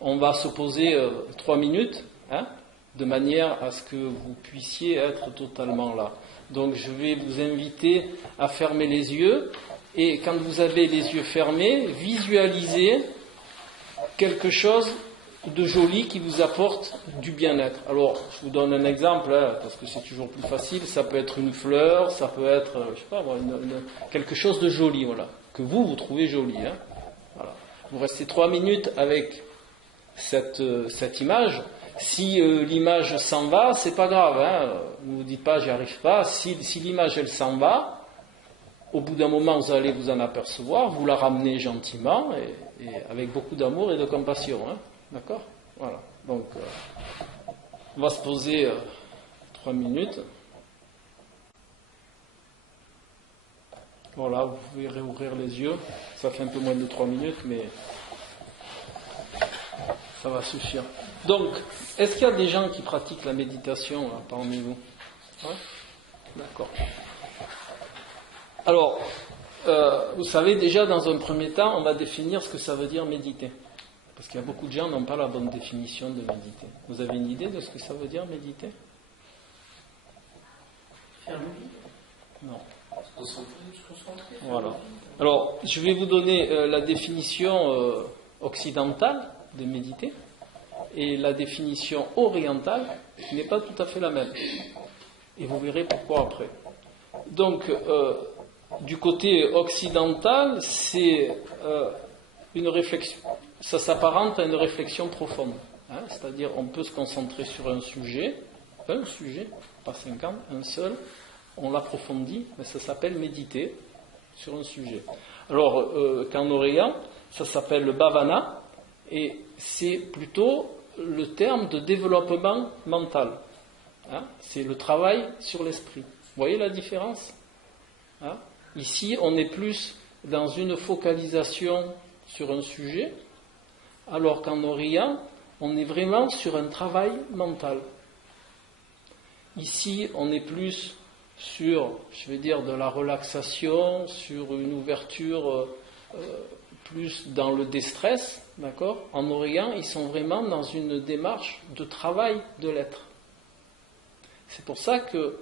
on va se poser 3 minutes, hein, de manière à ce que vous puissiez être totalement là. Donc je vais vous inviter à fermer les yeux, et quand vous avez les yeux fermés, visualisez quelque chose de joli qui vous apporte du bien-être. Alors, je vous donne un exemple, hein, parce que c'est toujours plus facile. Ça peut être une fleur, ça peut être, je sais pas, quelque chose de joli, voilà, que vous trouvez joli. Hein. Voilà. Vous restez 3 minutes avec cette image. Si l'image s'en va, c'est pas grave. Hein. Ne vous dites pas, j'y arrive pas. Si l'image elle s'en va, au bout d'un moment, vous allez vous en apercevoir. Vous la ramenez gentiment et avec beaucoup d'amour et de compassion. Hein. D'accord ? Voilà. Donc, on va se poser 3 minutes. Voilà, vous pouvez réouvrir les yeux. Ça fait un peu moins de 3 minutes, mais ça va suffire. Donc, est-ce qu'il y a des gens qui pratiquent la méditation là, parmi vous ? Ouais ? D'accord. Alors, vous savez, déjà, dans un premier temps, on va définir ce que ça veut dire méditer. Parce qu'il y a beaucoup de gens qui n'ont pas la bonne définition de méditer. Vous avez une idée de ce que ça veut dire méditer ? Non. Se concentrer. Voilà. Alors, je vais vous donner la définition occidentale de méditer et la définition orientale qui n'est pas tout à fait la même. Et vous verrez pourquoi après. Donc, du côté occidental, c'est une réflexion. Ça s'apparente à une réflexion profonde. Hein, c'est-à-dire, on peut se concentrer sur un sujet, pas 50, un seul, on l'approfondit, mais ça s'appelle méditer sur un sujet. Alors, qu'en Orient, ça s'appelle le bhavana, et c'est plutôt le terme de développement mental. Hein, c'est le travail sur l'esprit. Vous voyez la différence ? Hein, ici, on est plus dans une focalisation sur un sujet, alors qu'en Orient, on est vraiment sur un travail mental. Ici, on est plus sur, je vais dire, de la relaxation, sur une ouverture plus dans le déstress, d'accord ? En Orient, ils sont vraiment dans une démarche de travail de l'être. C'est pour ça que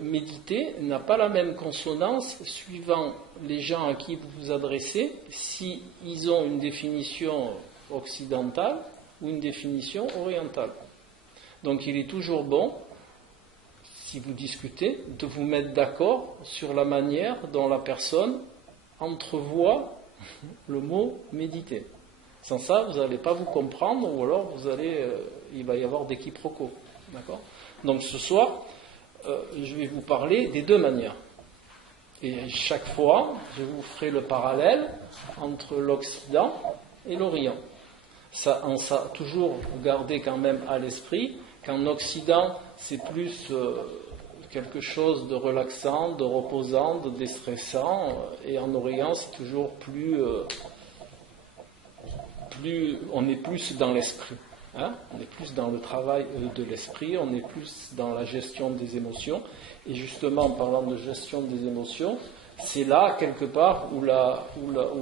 méditer n'a pas la même consonance suivant les gens à qui vous vous adressez, si ils ont une définition occidentale ou une définition orientale. Donc il est toujours bon, si vous discutez, de vous mettre d'accord sur la manière dont la personne entrevoit le mot méditer. Sans ça, vous n'allez pas vous comprendre, ou alors il va y avoir des quiproquos. D'accord ? Donc ce soir, je vais vous parler des deux manières. Et chaque fois, je vous ferai le parallèle entre l'Occident et l'Orient. Ça toujours garder quand même à l'esprit qu'en Occident, c'est plus quelque chose de relaxant, de reposant, de déstressant, et en Orient, c'est toujours on est plus dans l'esprit. Hein, on est plus dans le travail de l'esprit, on est plus dans la gestion des émotions. Et justement, en parlant de gestion des émotions, c'est là, quelque part, où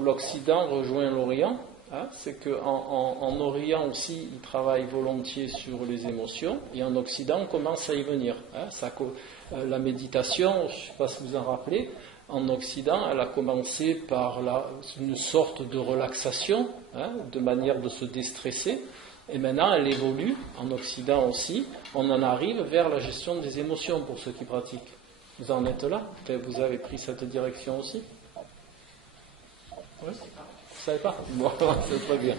l'Occident rejoint l'Orient. Hein, c'est qu'en Orient aussi, ils travaillent volontiers sur les émotions, et en Occident, on commence à y venir. Hein, la méditation, je ne sais pas si vous en rappelez, en Occident, elle a commencé par une sorte de relaxation, hein, de manière de se déstresser. Et maintenant, elle évolue, en Occident aussi, on en arrive vers la gestion des émotions pour ceux qui pratiquent. Vous en êtes là ? Vous avez pris cette direction aussi ? Oui ? Vous ne savez pas ? Bon, c'est très bien.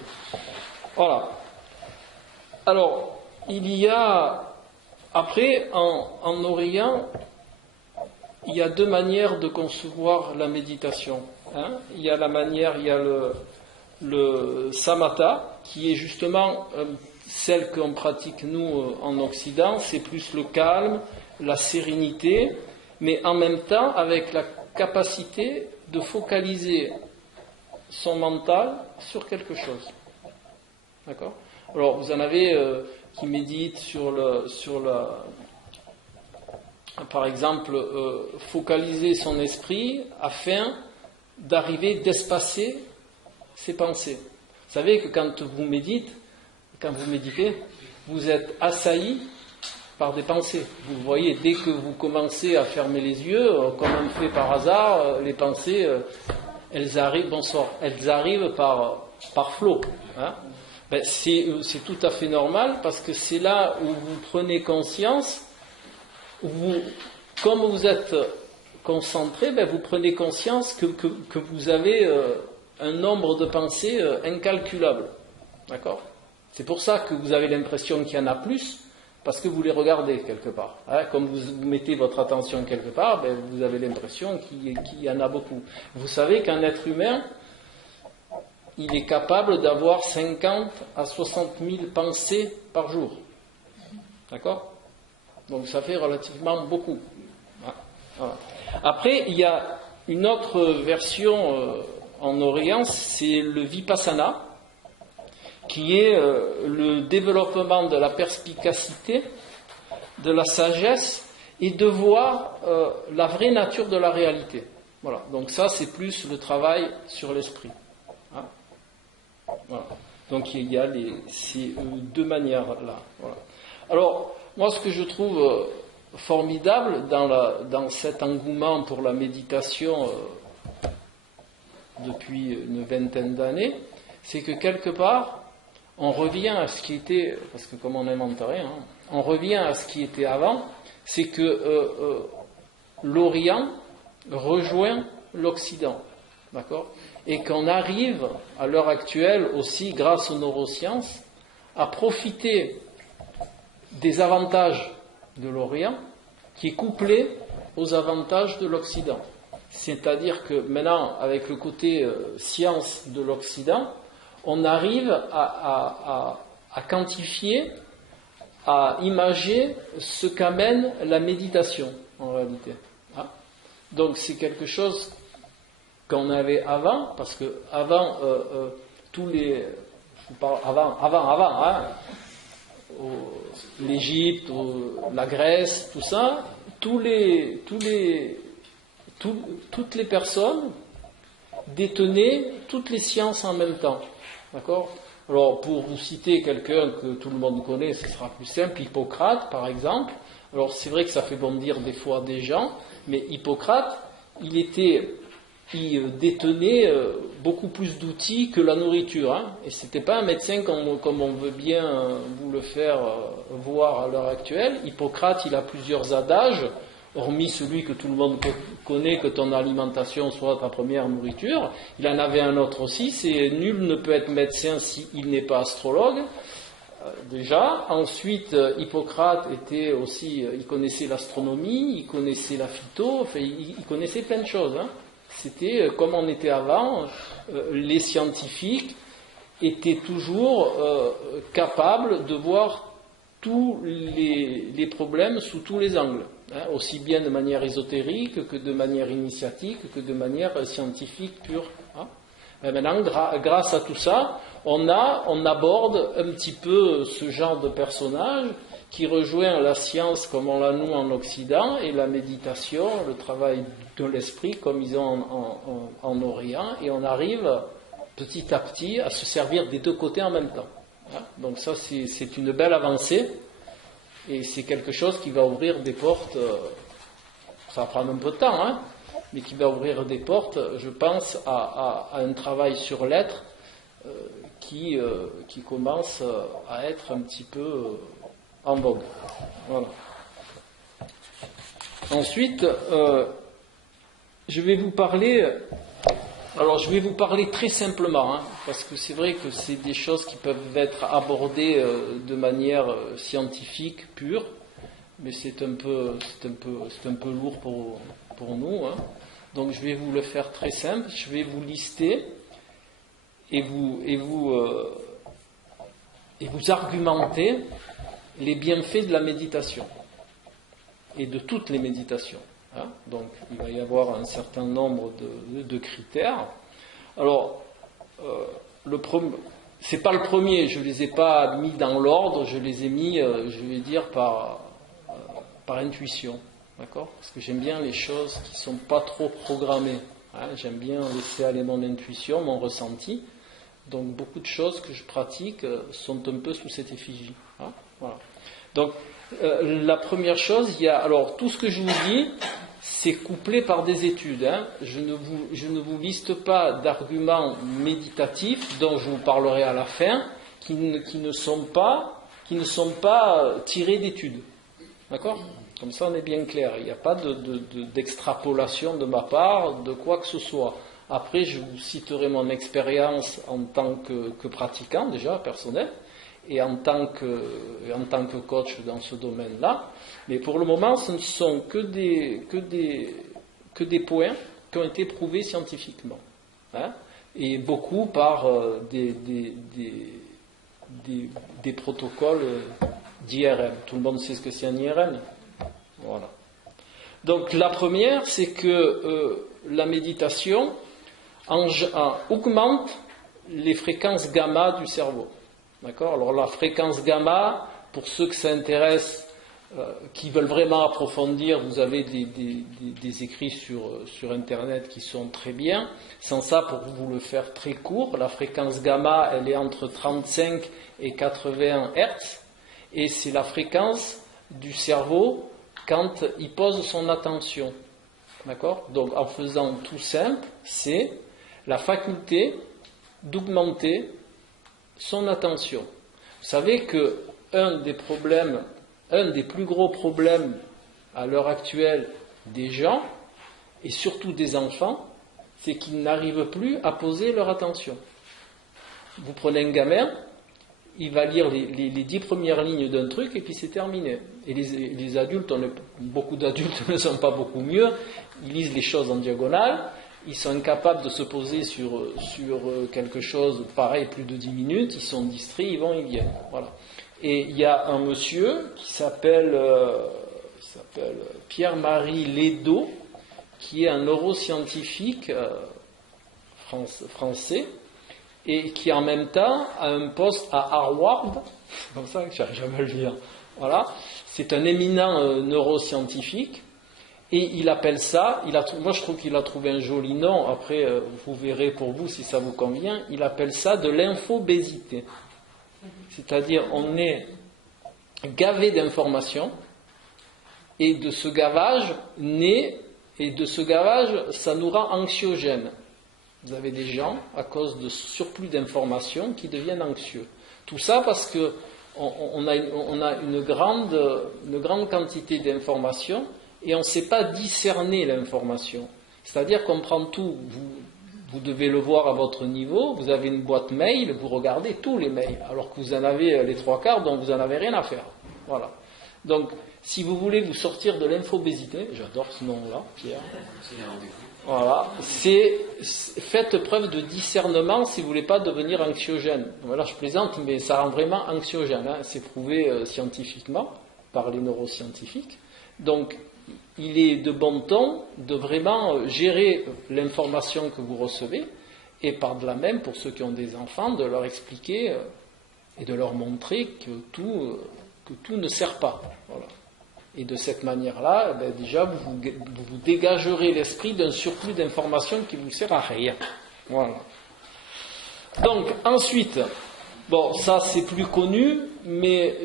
Voilà. Alors, il y a, après, en Orient, il y a deux manières de concevoir la méditation. Hein. Il y a le samatha, qui est justement celle qu'on pratique nous en Occident, c'est plus le calme, la sérénité, mais en même temps avec la capacité de focaliser son mental sur quelque chose. D'accord ? Alors vous en avez qui méditent par exemple, focaliser son esprit afin d'espacer ses pensées. Vous savez que quand vous méditez, quand vous méditez, vous êtes assailli par des pensées. Vous voyez, dès que vous commencez à fermer les yeux, comme on fait par hasard, les pensées, elles arrivent, elles arrivent par flot. Hein. Ben, c'est tout à fait normal, parce que c'est là où vous prenez conscience, comme vous êtes concentré, ben, vous prenez conscience que vous avez un nombre de pensées incalculable. D'accord ? C'est pour ça que vous avez l'impression qu'il y en a plus, parce que vous les regardez quelque part. Hein, comme vous mettez votre attention quelque part, ben, vous avez l'impression qu'il y en a beaucoup. Vous savez qu'un être humain, il est capable d'avoir 50 à 60 000 pensées par jour. D'accord ? Donc ça fait relativement beaucoup. Voilà. Après, il y a une autre version en Orient, c'est le Vipassana, qui est le développement de la perspicacité, de la sagesse et de voir la vraie nature de la réalité. Voilà. Donc ça, c'est plus le travail sur l'esprit. Hein? Voilà. Donc il y a ces deux manières-là. Voilà. Alors, moi, ce que je trouve formidable dans cet engouement pour la méditation depuis une vingtaine d'années, c'est que quelque part, on revient à ce qui était, parce que comme on n'invente rien, hein, on revient à ce qui était avant, c'est que l'Orient rejoint l'Occident, d'accord ? Et qu'on arrive, à l'heure actuelle aussi, grâce aux neurosciences, à profiter des avantages de l'Orient, qui est couplé aux avantages de l'Occident. C'est-à-dire que maintenant, avec le côté science de l'Occident, on arrive à quantifier, à imager ce qu'amène la méditation, en réalité. Hein? Donc c'est quelque chose qu'on avait avant, parce que avant, tous les... Je parle avant, hein, l'Égypte, la Grèce, tout ça, toutes les personnes détenaient toutes les sciences en même temps. D'accord ? Alors, pour vous citer quelqu'un que tout le monde connaît, ce sera plus simple, Hippocrate, par exemple. Alors, c'est vrai que ça fait bondir des fois des gens, mais Hippocrate, il détenait beaucoup plus d'outils que la nourriture. Hein, et c'était pas un médecin comme on veut bien vous le faire voir à l'heure actuelle. Hippocrate, il a plusieurs adages, hormis celui que tout le monde connaît, que ton alimentation soit ta première nourriture. Il en avait un autre aussi, c'est nul ne peut être médecin s'il n'est pas astrologue. Déjà. Ensuite, Hippocrate était aussi, il connaissait l'astronomie, il connaissait la phyto, enfin, il connaissait plein de choses. Hein. C'était comme on était avant, les scientifiques étaient toujours capables de voir tous les problèmes sous tous les angles, hein, aussi bien de manière ésotérique que de manière initiatique, que de manière scientifique pure. Hein. Et maintenant, grâce à tout ça, on aborde un petit peu ce genre de personnage qui rejoint la science comme on l'a nous en Occident et la méditation, le travail de l'esprit comme ils ont en Orient, et on arrive petit à petit à se servir des deux côtés en même temps. Donc ça, c'est une belle avancée, et c'est quelque chose qui va ouvrir des portes, ça va prendre un peu de temps, hein, mais qui va ouvrir des portes, je pense, à un travail sur l'être qui commence à être un petit peu en vogue. Voilà. Ensuite, je vais vous parler très simplement, hein, parce que c'est vrai que c'est des choses qui peuvent être abordées de manière scientifique pure, mais c'est un peu lourd pour nous. Hein. Donc je vais vous le faire très simple. Je vais vous lister et vous argumenter les bienfaits de la méditation et de toutes les méditations. Hein. Donc il va y avoir un certain nombre de critères. Alors, c'est pas le premier, je les ai pas mis dans l'ordre, je les ai mis, je vais dire, par intuition. D'accord ? Parce que j'aime bien les choses qui sont pas trop programmées. Hein. J'aime bien laisser aller mon intuition, mon ressenti. Donc beaucoup de choses que je pratique sont un peu sous cette effigie. Hein, voilà. Donc la première chose, alors tout ce que je vous dis, c'est couplé par des études. Hein. Je ne vous liste pas d'arguments méditatifs dont je vous parlerai à la fin, qui ne sont pas tirés d'études. D'accord ? Comme ça, on est bien clair. Il n'y a pas d'extrapolation de ma part de quoi que ce soit. Après, je vous citerai mon expérience en tant que pratiquant, déjà, personnel, et en tant que coach dans ce domaine-là. Mais pour le moment, ce ne sont que des points qui ont été prouvés scientifiquement. Hein, et beaucoup par des protocoles d'IRM. Tout le monde sait ce que c'est un IRM. Voilà. Donc la première, c'est que la méditation augmente les fréquences gamma du cerveau. D'accord ? Alors la fréquence gamma, pour ceux que ça intéresse, qui veulent vraiment approfondir, vous avez des écrits sur Internet qui sont très bien. Sans ça, pour vous le faire très court, la fréquence gamma, elle est entre 35 et 81 Hz, et c'est la fréquence du cerveau quand il pose son attention. D'accord ? Donc en faisant tout simple, c'est la faculté d'augmenter son attention. Vous savez que un des plus gros problèmes à l'heure actuelle des gens, et surtout des enfants, c'est qu'ils n'arrivent plus à poser leur attention. Vous prenez un gamin, il va lire les 10 premières lignes d'un truc et puis c'est terminé. Et les adultes, beaucoup d'adultes ne sont pas beaucoup mieux, ils lisent les choses en diagonale, ils sont incapables de se poser sur quelque chose pareil plus de 10 minutes, ils sont distraits, ils vont, ils viennent. Voilà. Et il y a un monsieur qui s'appelle Pierre-Marie Ledo, qui est un neuroscientifique français, et qui en même temps a un poste à Harvard, c'est comme ça que j'arrive jamais à le dire. Voilà. C'est un éminent neuroscientifique, et il appelle ça, moi je trouve qu'il a trouvé un joli nom, après vous verrez pour vous si ça vous convient, il appelle ça de l'infobésité. C'est-à-dire on est gavé d'informations, et de ce gavage ça nous rend anxiogènes. Vous avez des gens, à cause de surplus d'informations, qui deviennent anxieux. Tout ça parce que on a une grande quantité d'informations et on ne sait pas discerner l'information. C'est-à-dire qu'on prend tout, vous devez le voir à votre niveau, vous avez une boîte mail, vous regardez tous les mails, alors que vous en avez les 3/4 dont vous n'en avez rien à faire. Voilà. Donc, si vous voulez vous sortir de l'infobésité, j'adore ce nom-là, Pierre. Voilà, faites preuve de discernement si vous ne voulez pas devenir anxiogène. Voilà, je plaisante, mais ça rend vraiment anxiogène. Hein. C'est prouvé scientifiquement par les neuroscientifiques. Donc, il est de bon ton de vraiment gérer l'information que vous recevez et par de la même, pour ceux qui ont des enfants, de leur expliquer et de leur montrer que tout ne sert pas. Voilà. Et de cette manière-là, déjà, vous dégagerez l'esprit d'un surplus d'informations qui ne vous sert à rien. Voilà. Donc, ensuite, bon, ça c'est plus connu, mais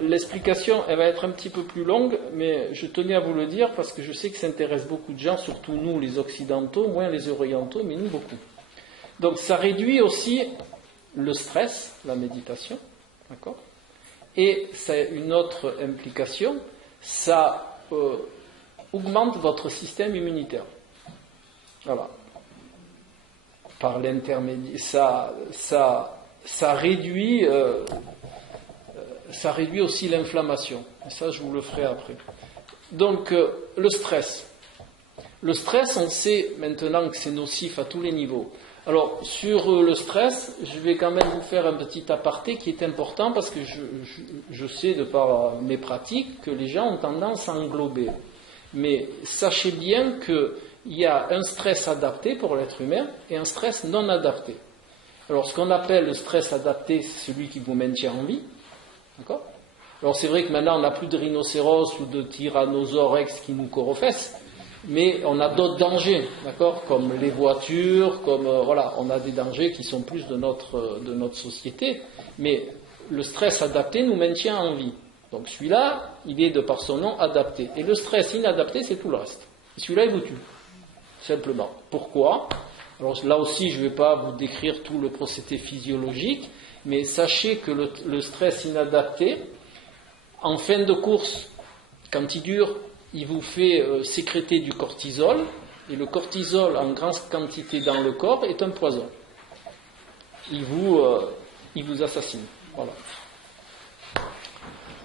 l'explication, elle va être un petit peu plus longue, mais je tenais à vous le dire parce que je sais que ça intéresse beaucoup de gens, surtout nous les occidentaux, moins les orientaux, mais nous beaucoup. Donc, ça réduit aussi le stress, la méditation, d'accord ? Et c'est une autre implication, ça augmente votre système immunitaire. Voilà. Par l'intermédiaire, ça réduit aussi l'inflammation. Et ça, je vous le ferai après. Donc, le stress. Le stress, on sait maintenant que c'est nocif à tous les niveaux. Alors, sur le stress, je vais quand même vous faire un petit aparté qui est important parce que je sais de par mes pratiques que les gens ont tendance à englober. Mais sachez bien qu'il y a un stress adapté pour l'être humain et un stress non adapté. Alors, ce qu'on appelle le stress adapté, c'est celui qui vous maintient en vie. D'accord ? Alors, c'est vrai que maintenant, on n'a plus de rhinocéros ou de tyrannosaures rex qui nous corofessent. Mais on a d'autres dangers, d'accord, comme les voitures, comme voilà, on a des dangers qui sont plus de notre société. Mais le stress adapté nous maintient en vie. Donc celui-là, il est de par son nom adapté. Et le stress inadapté, c'est tout le reste. Et celui-là, il vous tue, simplement. Pourquoi? Alors là aussi, je ne vais pas vous décrire tout le procédé physiologique, mais sachez que le stress inadapté, en fin de course, quand il dure, il vous fait sécréter du cortisol, et le cortisol en grande quantité dans le corps est un poison. Il vous assassine. Voilà.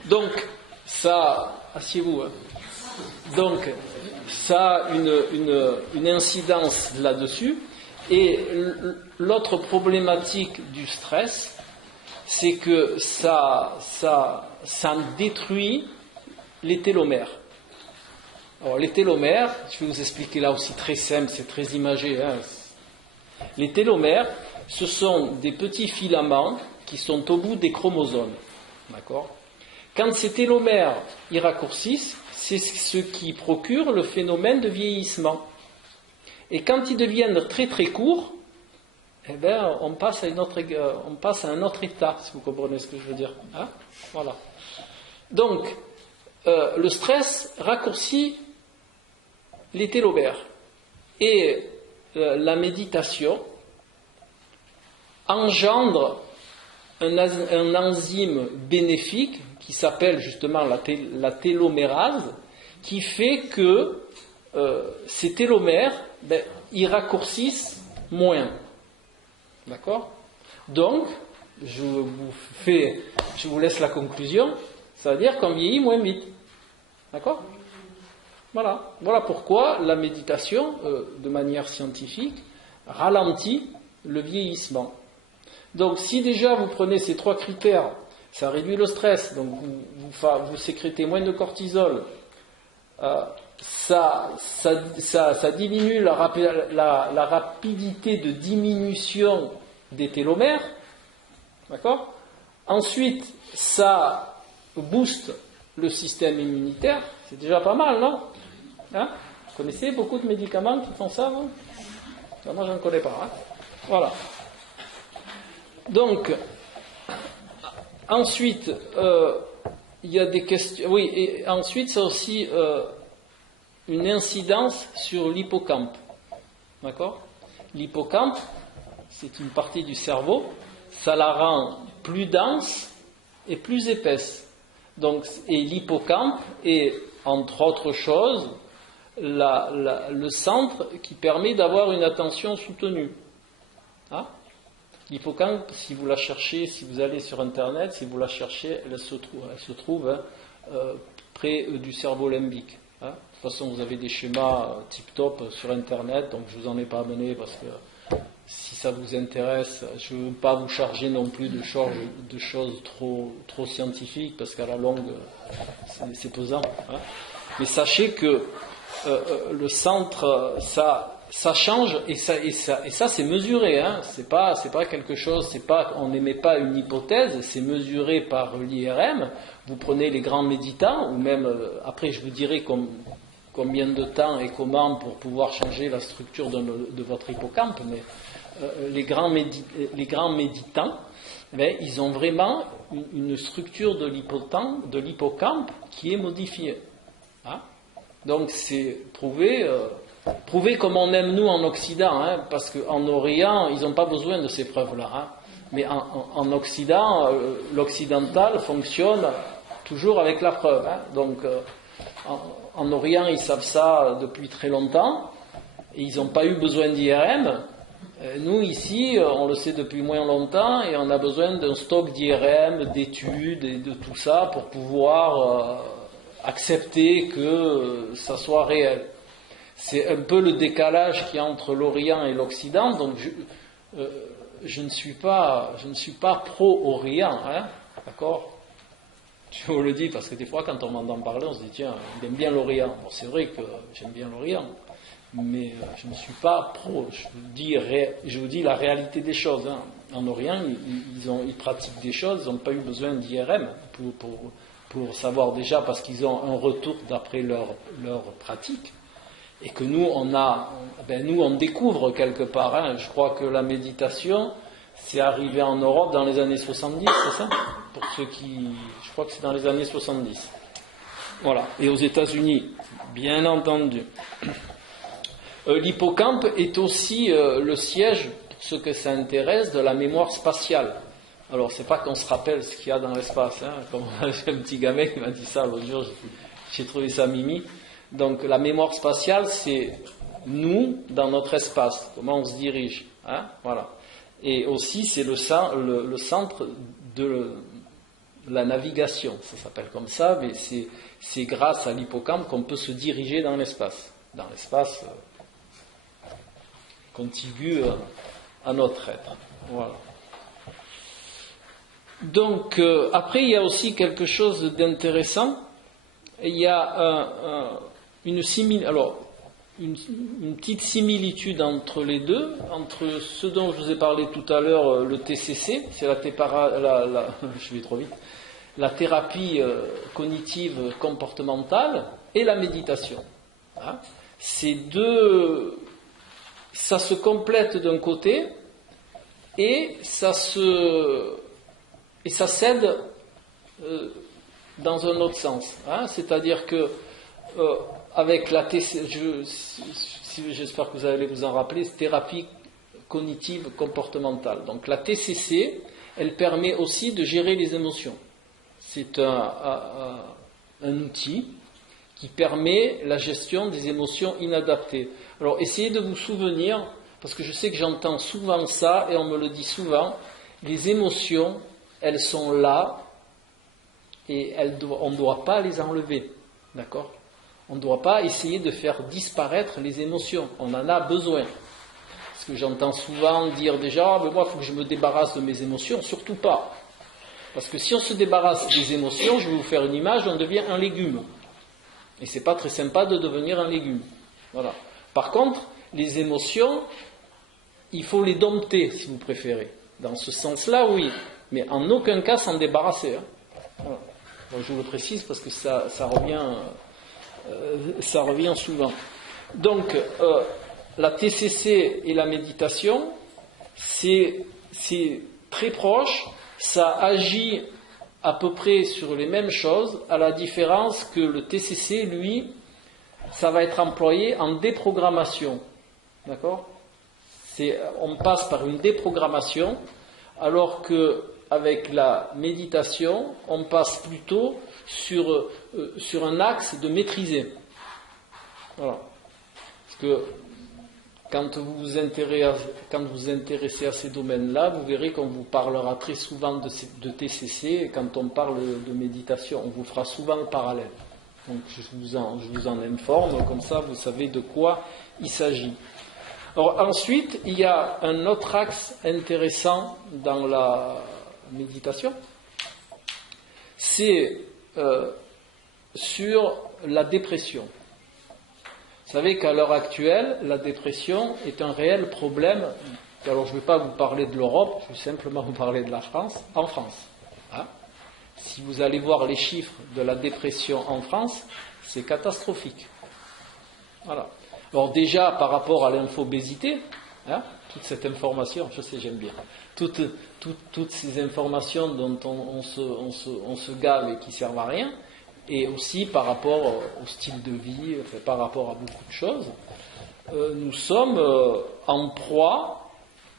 Donc, ça, asseyez-vous. Donc, ça a une incidence là-dessus. Et l'autre problématique du stress, c'est que ça détruit les télomères. Alors, les télomères, je vais vous expliquer là aussi très simple, c'est très imagé. Les télomères, ce sont des petits filaments qui sont au bout des chromosomes. D'accord ? Quand ces télomères y raccourcissent, c'est ce qui procure le phénomène de vieillissement. Et quand ils deviennent très très courts, eh ben, on passe à un autre état, si vous comprenez ce que je veux dire. Voilà. Donc, le stress raccourcit les télomères. Et la méditation engendre un enzyme bénéfique qui s'appelle justement la télomérase, qui fait que ces télomères, ils raccourcissent moins. D'accord ? Donc, je vous laisse la conclusion, ça veut dire qu'on vieillit moins vite. D'accord ? Voilà pourquoi la méditation, de manière scientifique, ralentit le vieillissement. Donc, si déjà vous prenez ces 3 critères, ça réduit le stress, donc vous sécrétez moins de cortisol, ça diminue la rapidité de diminution des télomères, d'accord ? Ensuite, ça booste le système immunitaire, c'est déjà pas mal, non ? Vous connaissez beaucoup de médicaments qui font ça, vous ? Moi, je ne connais pas. Voilà. Donc, ensuite, il y a des questions. Oui, et ensuite, ça a aussi une incidence sur l'hippocampe. D'accord ? L'hippocampe, c'est une partie du cerveau, ça la rend plus dense et plus épaisse. Donc, et l'hippocampe est, entre autres choses, le centre qui permet d'avoir une attention soutenue. L'hippocampe, si vous la cherchez, si vous allez sur Internet, si vous la cherchez, elle se trouve près du cerveau limbique. De toute façon, vous avez des schémas tip-top sur Internet, donc je ne vous en ai pas amené parce que si ça vous intéresse, je ne veux pas vous charger non plus de choses trop scientifiques parce qu'à la longue, c'est pesant. Mais sachez que le centre, ça change et ça c'est mesuré. C'est pas quelque chose, on n'émet pas une hypothèse, c'est mesuré par l'IRM. Vous prenez les grands méditants ou même après je vous dirai combien de temps et comment pour pouvoir changer la structure de votre hippocampe. Mais les grands méditants, ils ont vraiment une structure de l'hippocampe qui est modifiée. Donc c'est prouvé comme on aime nous en Occident, parce qu'en Orient, ils n'ont pas besoin de ces preuves-là. Mais en Occident, l'occidental fonctionne toujours avec la preuve. Donc en Orient, ils savent ça depuis très longtemps, et ils n'ont pas eu besoin d'IRM. Nous, ici, on le sait depuis moins longtemps, et on a besoin d'un stock d'IRM, d'études et de tout ça pour pouvoir accepter que ça soit réel. C'est un peu le décalage qu'il y a entre l'Orient et l'Occident, donc je ne suis pas pro-Orient, d'accord ? Je vous le dis parce que des fois quand on m'entend parler, on se dit tiens, il aime bien l'Orient. Bon, c'est vrai que j'aime bien l'Orient, mais je ne suis pas pro. Je vous dis la réalité des choses. En Orient, ils pratiquent des choses, ils n'ont pas eu besoin d'IRM pour savoir déjà, parce qu'ils ont un retour d'après leur pratique. Et que nous, on découvre quelque part. Hein. Je crois que la méditation, c'est arrivé en Europe dans les années 70, c'est ça? Pour ceux qui... Je crois que c'est dans les années 70. Voilà. Et aux États-Unis, bien entendu. L'hippocampe est aussi le siège, pour ceux que ça intéresse, de la mémoire spatiale. Alors, c'est pas qu'on se rappelle ce qu'il y a dans l'espace. Hein. Comme j'ai un petit gamin qui m'a dit ça l'autre jour, j'ai trouvé ça mimi. Donc, la mémoire spatiale, c'est nous dans notre espace, comment on se dirige. Hein. Voilà. Et aussi, c'est le centre de la navigation. Ça s'appelle comme ça, mais c'est grâce à l'hippocampe qu'on peut se diriger dans l'espace. Dans l'espace contigu à notre être. Voilà. Donc, après, il y a aussi quelque chose d'intéressant. Il y a une petite similitude entre les deux, entre ce dont je vous ai parlé tout à l'heure, le TCC, c'est je vais trop vite, la thérapie cognitive comportementale, et la méditation. Hein. Ces deux, ça se complète d'un côté, et ça s'aide dans un autre sens. Hein. C'est-à-dire que avec la j'espère que vous allez vous en rappeler, c'est thérapie cognitive comportementale. Donc la TCC, elle permet aussi de gérer les émotions. C'est un outil qui permet la gestion des émotions inadaptées. Alors essayez de vous souvenir, parce que je sais que j'entends souvent ça, et on me le dit souvent, les émotions, elles sont là, et on ne doit pas les enlever. D'accord ? On ne doit pas essayer de faire disparaître les émotions. On en a besoin. Parce que j'entends souvent dire déjà, moi, il faut que je me débarrasse de mes émotions. Surtout pas. Parce que si on se débarrasse des émotions, je vais vous faire une image, on devient un légume. Et c'est pas très sympa de devenir un légume. Voilà. Par contre, les émotions, il faut les dompter, si vous préférez. Dans ce sens-là, oui. Mais en aucun cas s'en débarrasser. Hein. Voilà. Bon, je vous le précise parce que ça revient souvent. Donc, la TCC et la méditation, c'est très proche, ça agit à peu près sur les mêmes choses, à la différence que le TCC, lui, ça va être employé en déprogrammation. D'accord ? On passe par une déprogrammation, alors que avec la méditation, on passe plutôt sur un axe de maîtriser. Voilà. Parce que quand vous vous intéressez à ces domaines-là, vous verrez qu'on vous parlera très souvent de TCC, et quand on parle de méditation, on vous fera souvent le parallèle. Donc je vous en informe, comme ça vous savez de quoi il s'agit. Alors, ensuite, il y a un autre axe intéressant dans la méditation, c'est sur la dépression. Vous savez qu'à l'heure actuelle, la dépression est un réel problème. Alors je ne vais pas vous parler de l'Europe, je vais simplement vous parler de la France. En France, hein, si vous allez voir les chiffres de la dépression en France, c'est catastrophique. Voilà. Alors déjà, par rapport à l'infobésité, hein, toute cette information, je sais, j'aime bien, toutes ces informations dont on se gave et qui ne servent à rien, et aussi par rapport au style de vie, enfin, par rapport à beaucoup de choses, nous sommes en proie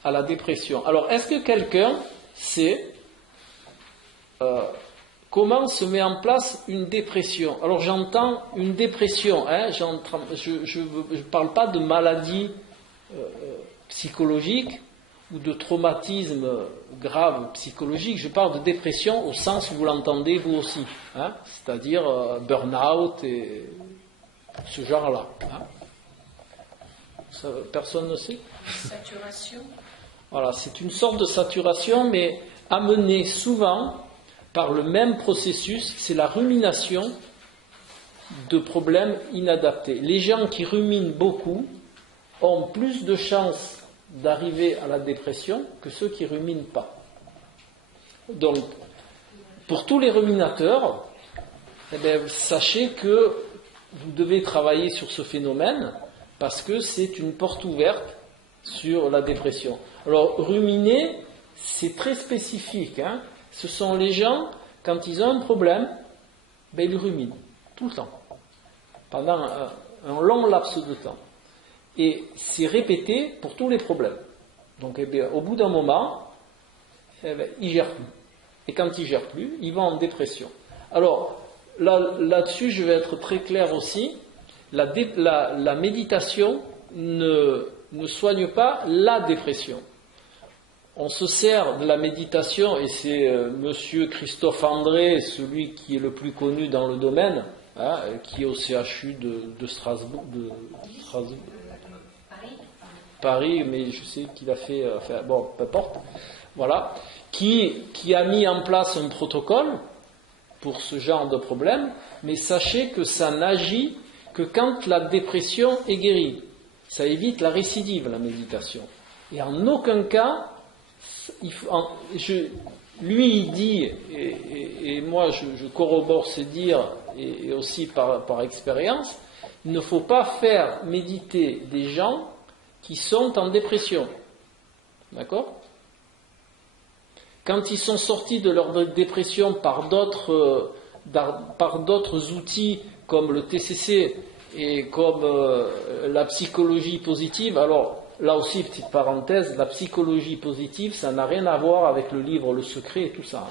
à la dépression. Alors, est-ce que quelqu'un sait comment se met en place une dépression? Alors, j'entends une dépression, hein, je ne parle pas de maladie psychologique ou de traumatisme grave psychologique, je parle de dépression au sens où vous l'entendez vous aussi, hein, c'est-à-dire burn-out et ce genre-là. Hein. Ça, personne ne sait? Saturation. Voilà, c'est une sorte de saturation, mais amenée souvent par le même processus, c'est la rumination de problèmes inadaptés. Les gens qui ruminent beaucoup ont plus de chances d'arriver à la dépression que ceux qui ruminent pas. Donc, pour tous les ruminateurs, eh bien, sachez que vous devez travailler sur ce phénomène, parce que c'est une porte ouverte sur la dépression. Alors, ruminer, c'est très spécifique. Ce sont les gens, quand ils ont un problème, ils ruminent, tout le temps, pendant un long laps de temps. Et c'est répété pour tous les problèmes. Donc, au bout d'un moment, ils ne gèrent plus. Et quand ils ne gèrent plus, ils vont en dépression. Alors, là-dessus, je vais être très clair aussi. La méditation ne soigne pas la dépression. On se sert de la méditation, et c'est Monsieur Christophe André, celui qui est le plus connu dans le domaine, qui est au CHU de Strasbourg, Paris, mais je sais qu'il a fait, bon, peu importe, voilà, qui a mis en place un protocole pour ce genre de problème, mais sachez que ça n'agit que quand la dépression est guérie. Ça évite la récidive, la méditation. Et en aucun cas, lui il dit, et moi je corrobore ses dires, et aussi par expérience, il ne faut pas faire méditer des gens qui sont en dépression. D'accord ? Quand ils sont sortis de leur dépression par d'autres outils comme le TCC et comme la psychologie positive, alors là aussi, petite parenthèse, la psychologie positive, ça n'a rien à voir avec le livre Le Secret et tout ça.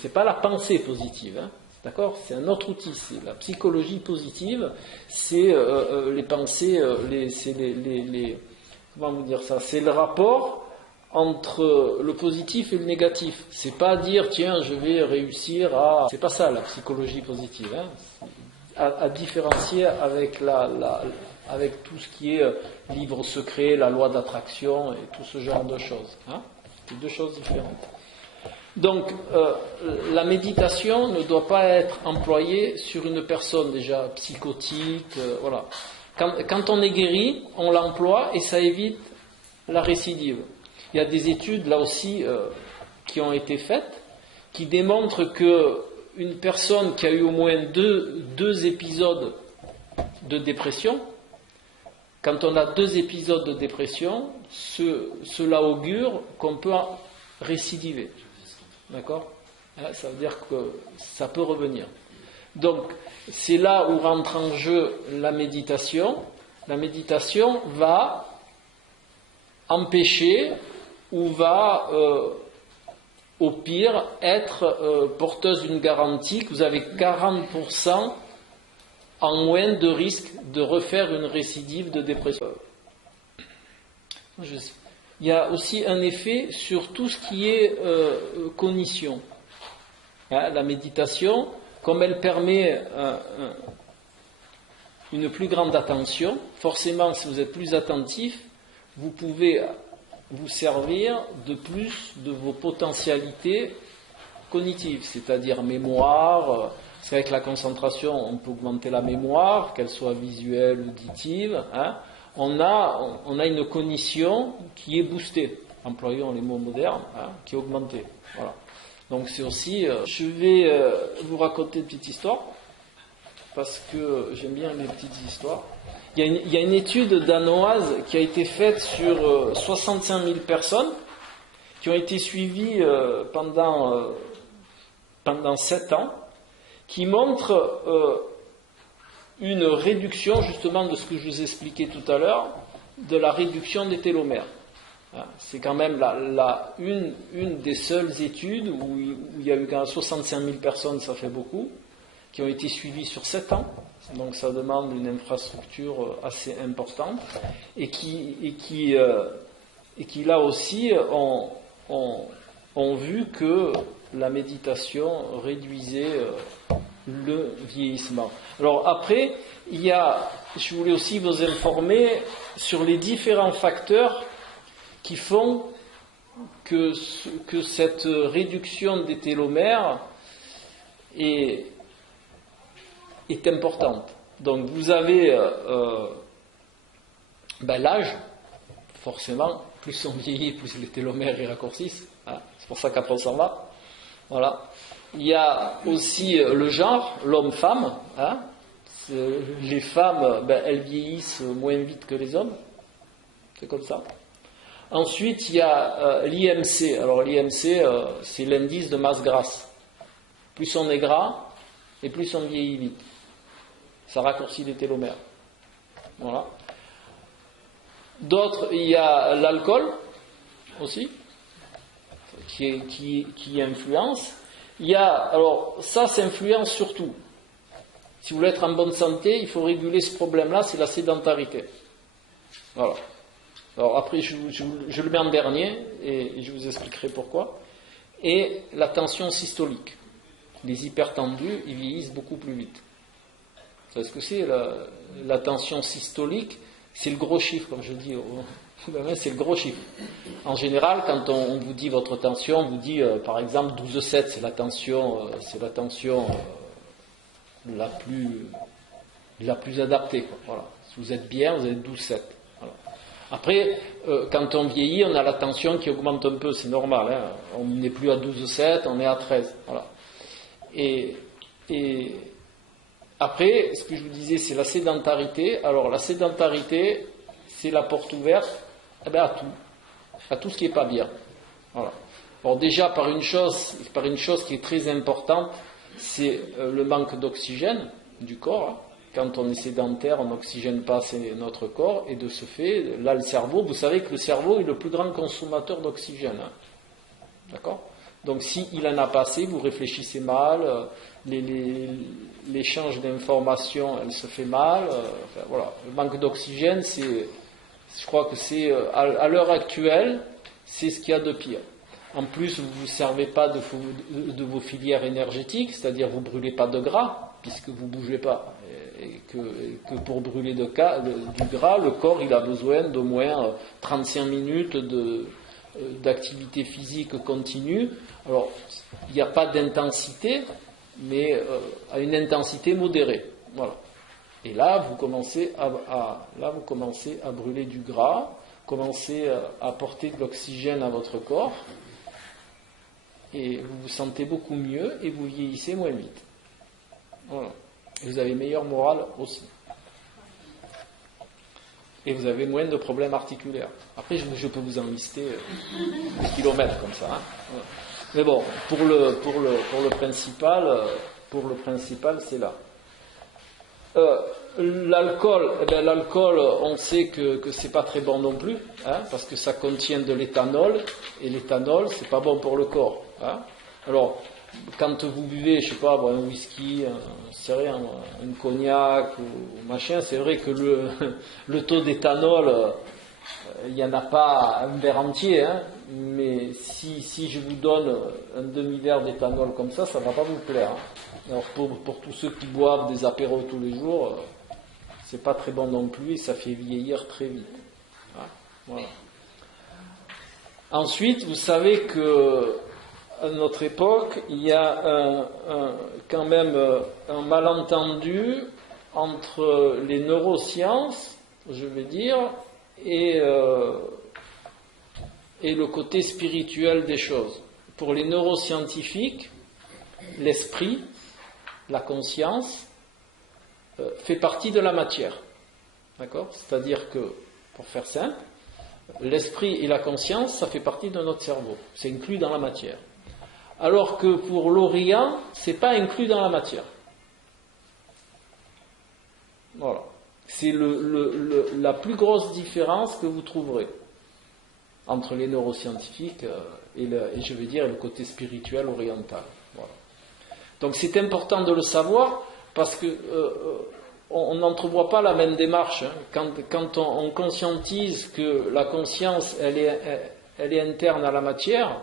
C'est pas la pensée positive, d'accord ? C'est un autre outil. C'est la psychologie positive, c'est les pensées, comment vous dire ça ? C'est le rapport entre le positif et le négatif. C'est pas dire tiens je vais réussir à... C'est pas ça la psychologie positive. À différencier avec avec tout ce qui est livre secret, la loi d'attraction et tout ce genre de choses. C'est deux choses différentes. Donc la méditation ne doit pas être employée sur une personne déjà psychotique. Voilà. Quand on est guéri, on l'emploie et ça évite la récidive. Il y a des études, là aussi, qui ont été faites, qui démontrent qu'une personne qui a eu au moins deux épisodes de dépression, quand on a 2 épisodes de dépression, cela augure qu'on peut récidiver. D'accord ? Ça veut dire que ça peut revenir. Donc, c'est là où rentre en jeu la méditation. La méditation va empêcher ou va, au pire, être porteuse d'une garantie que vous avez 40% en moins de risque de refaire une récidive de dépression. Il y a aussi un effet sur tout ce qui est cognition. La méditation, comme elle permet une plus grande attention, forcément, si vous êtes plus attentif, vous pouvez vous servir de plus de vos potentialités cognitives, c'est-à-dire mémoire. C'est avec la concentration, on peut augmenter la mémoire, qu'elle soit visuelle ou auditive. On a une cognition qui est boostée, employons les mots modernes, qui est augmentée. Voilà. Donc c'est aussi... je vais vous raconter une petite histoire, parce que j'aime bien les petites histoires. Il y a une étude danoise qui a été faite sur 65 000 personnes qui ont été suivies pendant 7 ans, qui montre une réduction justement de ce que je vous expliquais tout à l'heure, de la réduction des télomères. C'est quand même une des seules études où il y a eu quand même 65 000 personnes, ça fait beaucoup, qui ont été suivies sur 7 ans. Donc ça demande une infrastructure assez importante et qui là aussi ont vu que la méditation réduisait le vieillissement. Alors après, je voulais aussi vous informer sur les différents facteurs qui font que cette réduction des télomères est importante. Donc vous avez l'âge, forcément, plus on vieillit, plus les télomères y raccourcissent. C'est pour ça qu'après on s'en va. Voilà. Il y a aussi le genre, l'homme-femme. les femmes, elles vieillissent moins vite que les hommes. C'est comme ça. Ensuite, il y a l'IMC. Alors l'IMC, c'est l'indice de masse grasse. Plus on est gras, et plus on vieillit vite. Ça raccourcit les télomères. Voilà. D'autres, il y a l'alcool aussi, qui influence. Il y a, alors ça influence surtout. Si vous voulez être en bonne santé, il faut réguler ce problème-là, c'est la sédentarité. Voilà. Alors après, je le mets en dernier, et je vous expliquerai pourquoi. Et la tension systolique. Les hypertendus, ils vieillissent beaucoup plus vite. Vous savez ce que c'est la tension systolique? C'est le gros chiffre, comme je dis. C'est le gros chiffre. En général, quand on vous dit votre tension, on vous dit par exemple 12,7, c'est la tension la plus adaptée, quoi. Voilà. Si vous êtes bien, vous êtes 12,7. Voilà. Après, quand on vieillit, on a la tension qui augmente un peu, c'est normal. Hein. On n'est plus à 12,7, on est à 13. Voilà. Et après, ce que je vous disais, c'est la sédentarité. Alors, la sédentarité, c'est la porte ouverte à tout ce qui n'est pas bien. Voilà. Alors déjà, par une chose qui est très importante, c'est le manque d'oxygène du corps. Hein. Quand on est sédentaire, on n'oxygène pas assez notre corps, et de ce fait, là, le cerveau, vous savez que le cerveau est le plus grand consommateur d'oxygène. Hein. D'accord ? Donc, s'il n'en a pas assez, vous réfléchissez mal, l'échange d'informations, elle se fait mal. Enfin, voilà. Le manque d'oxygène, je crois que c'est, à l'heure actuelle, c'est ce qu'il y a de pire. En plus, vous ne vous servez pas de vos filières énergétiques, c'est-à-dire vous ne brûlez pas de gras, puisque vous ne bougez pas. Et que pour brûler du gras, le corps il a besoin d'au moins 35 minutes d'activité physique continue. Alors, il n'y a pas d'intensité, mais à une intensité modérée. Voilà. Et là, vous commencez à brûler du gras, commencez à apporter de l'oxygène à votre corps, et vous vous sentez beaucoup mieux, et vous vieillissez moins vite. Voilà. Et vous avez meilleure morale aussi. Et vous avez moins de problèmes articulaires. Après, je peux vous en lister des kilomètres comme ça. Hein. Voilà. Mais bon, pour le principal, c'est là. L'alcool, l'alcool, on sait que c'est pas très bon non plus, hein, parce que ça contient de l'éthanol, et l'éthanol, c'est pas bon pour le corps. Hein. Alors, quand vous buvez, je sais pas, un whisky, un cognac ou machin, c'est vrai que le taux d'éthanol, il n'y en a pas un verre entier, hein, mais si je vous donne un demi-verre d'éthanol comme ça ne va pas vous plaire. Hein. Alors pour tous ceux qui boivent des apéros tous les jours, c'est pas très bon non plus et ça fait vieillir très vite. Hein, voilà. Ensuite, vous savez que à notre époque, il y a quand même un malentendu entre les neurosciences, je vais dire, et le côté spirituel des choses. Pour les neuroscientifiques, l'esprit, la conscience, fait partie de la matière. D'accord ? C'est-à-dire que, pour faire simple, l'esprit et la conscience, ça fait partie de notre cerveau. C'est inclus dans la matière. Alors que pour l'Orient, c'est pas inclus dans la matière. Voilà. C'est la plus grosse différence que vous trouverez entre les neuroscientifiques et je vais dire le côté spirituel oriental. Voilà. Donc c'est important de le savoir parce que on n'entrevoit pas la même démarche. Hein. Quand on conscientise que la conscience elle est interne à la matière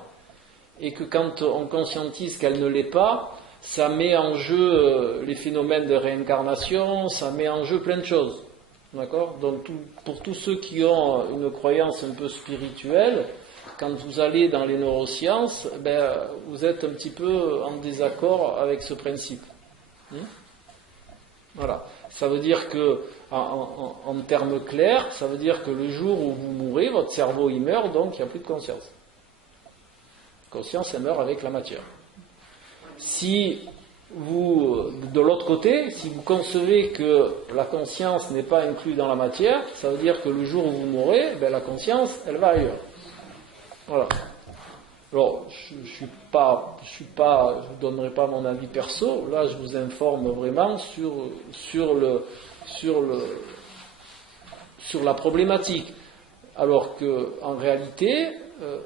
et que quand on conscientise qu'elle ne l'est pas, ça met en jeu les phénomènes de réincarnation, ça met en jeu plein de choses. D'accord ? Donc pour tous ceux qui ont une croyance un peu spirituelle, quand vous allez dans les neurosciences, vous êtes un petit peu en désaccord avec ce principe. Voilà. Ça veut dire que, en termes clairs, ça veut dire que le jour où vous mourrez, votre cerveau il meurt, donc il n'y a plus de conscience. La conscience, elle meurt avec la matière. Si de l'autre côté, si vous concevez que la conscience n'est pas inclue dans la matière, ça veut dire que le jour où vous mourrez, ben, la conscience, elle va ailleurs. Voilà. Alors, je donnerai pas mon avis perso. Là, je vous informe vraiment sur la problématique. Alors que, en réalité,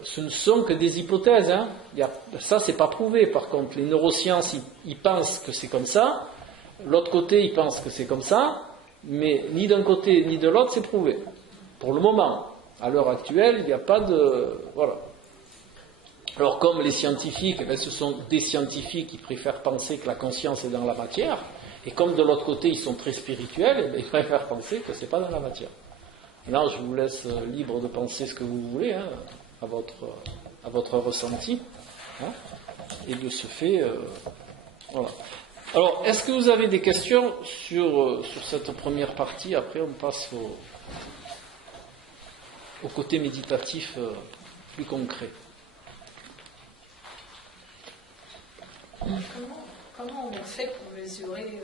ce ne sont que des hypothèses. Hein. Ça, c'est pas prouvé. Par contre, les neurosciences, ils pensent que c'est comme ça. L'autre côté, ils pensent que c'est comme ça. Mais ni d'un côté ni de l'autre, c'est prouvé. Pour le moment, à l'heure actuelle, il n'y a pas de... Voilà. Alors, comme les scientifiques, ce sont des scientifiques qui préfèrent penser que la conscience est dans la matière, et comme de l'autre côté, ils sont très spirituels, ils préfèrent penser que c'est pas dans la matière. Maintenant, je vous laisse libre de penser ce que vous voulez, hein, à votre ressenti, hein, et de ce fait, voilà. Alors, est-ce que vous avez des questions sur cette première partie? Après, on passe au côté méditatif plus concret. Comment on fait pour mesurer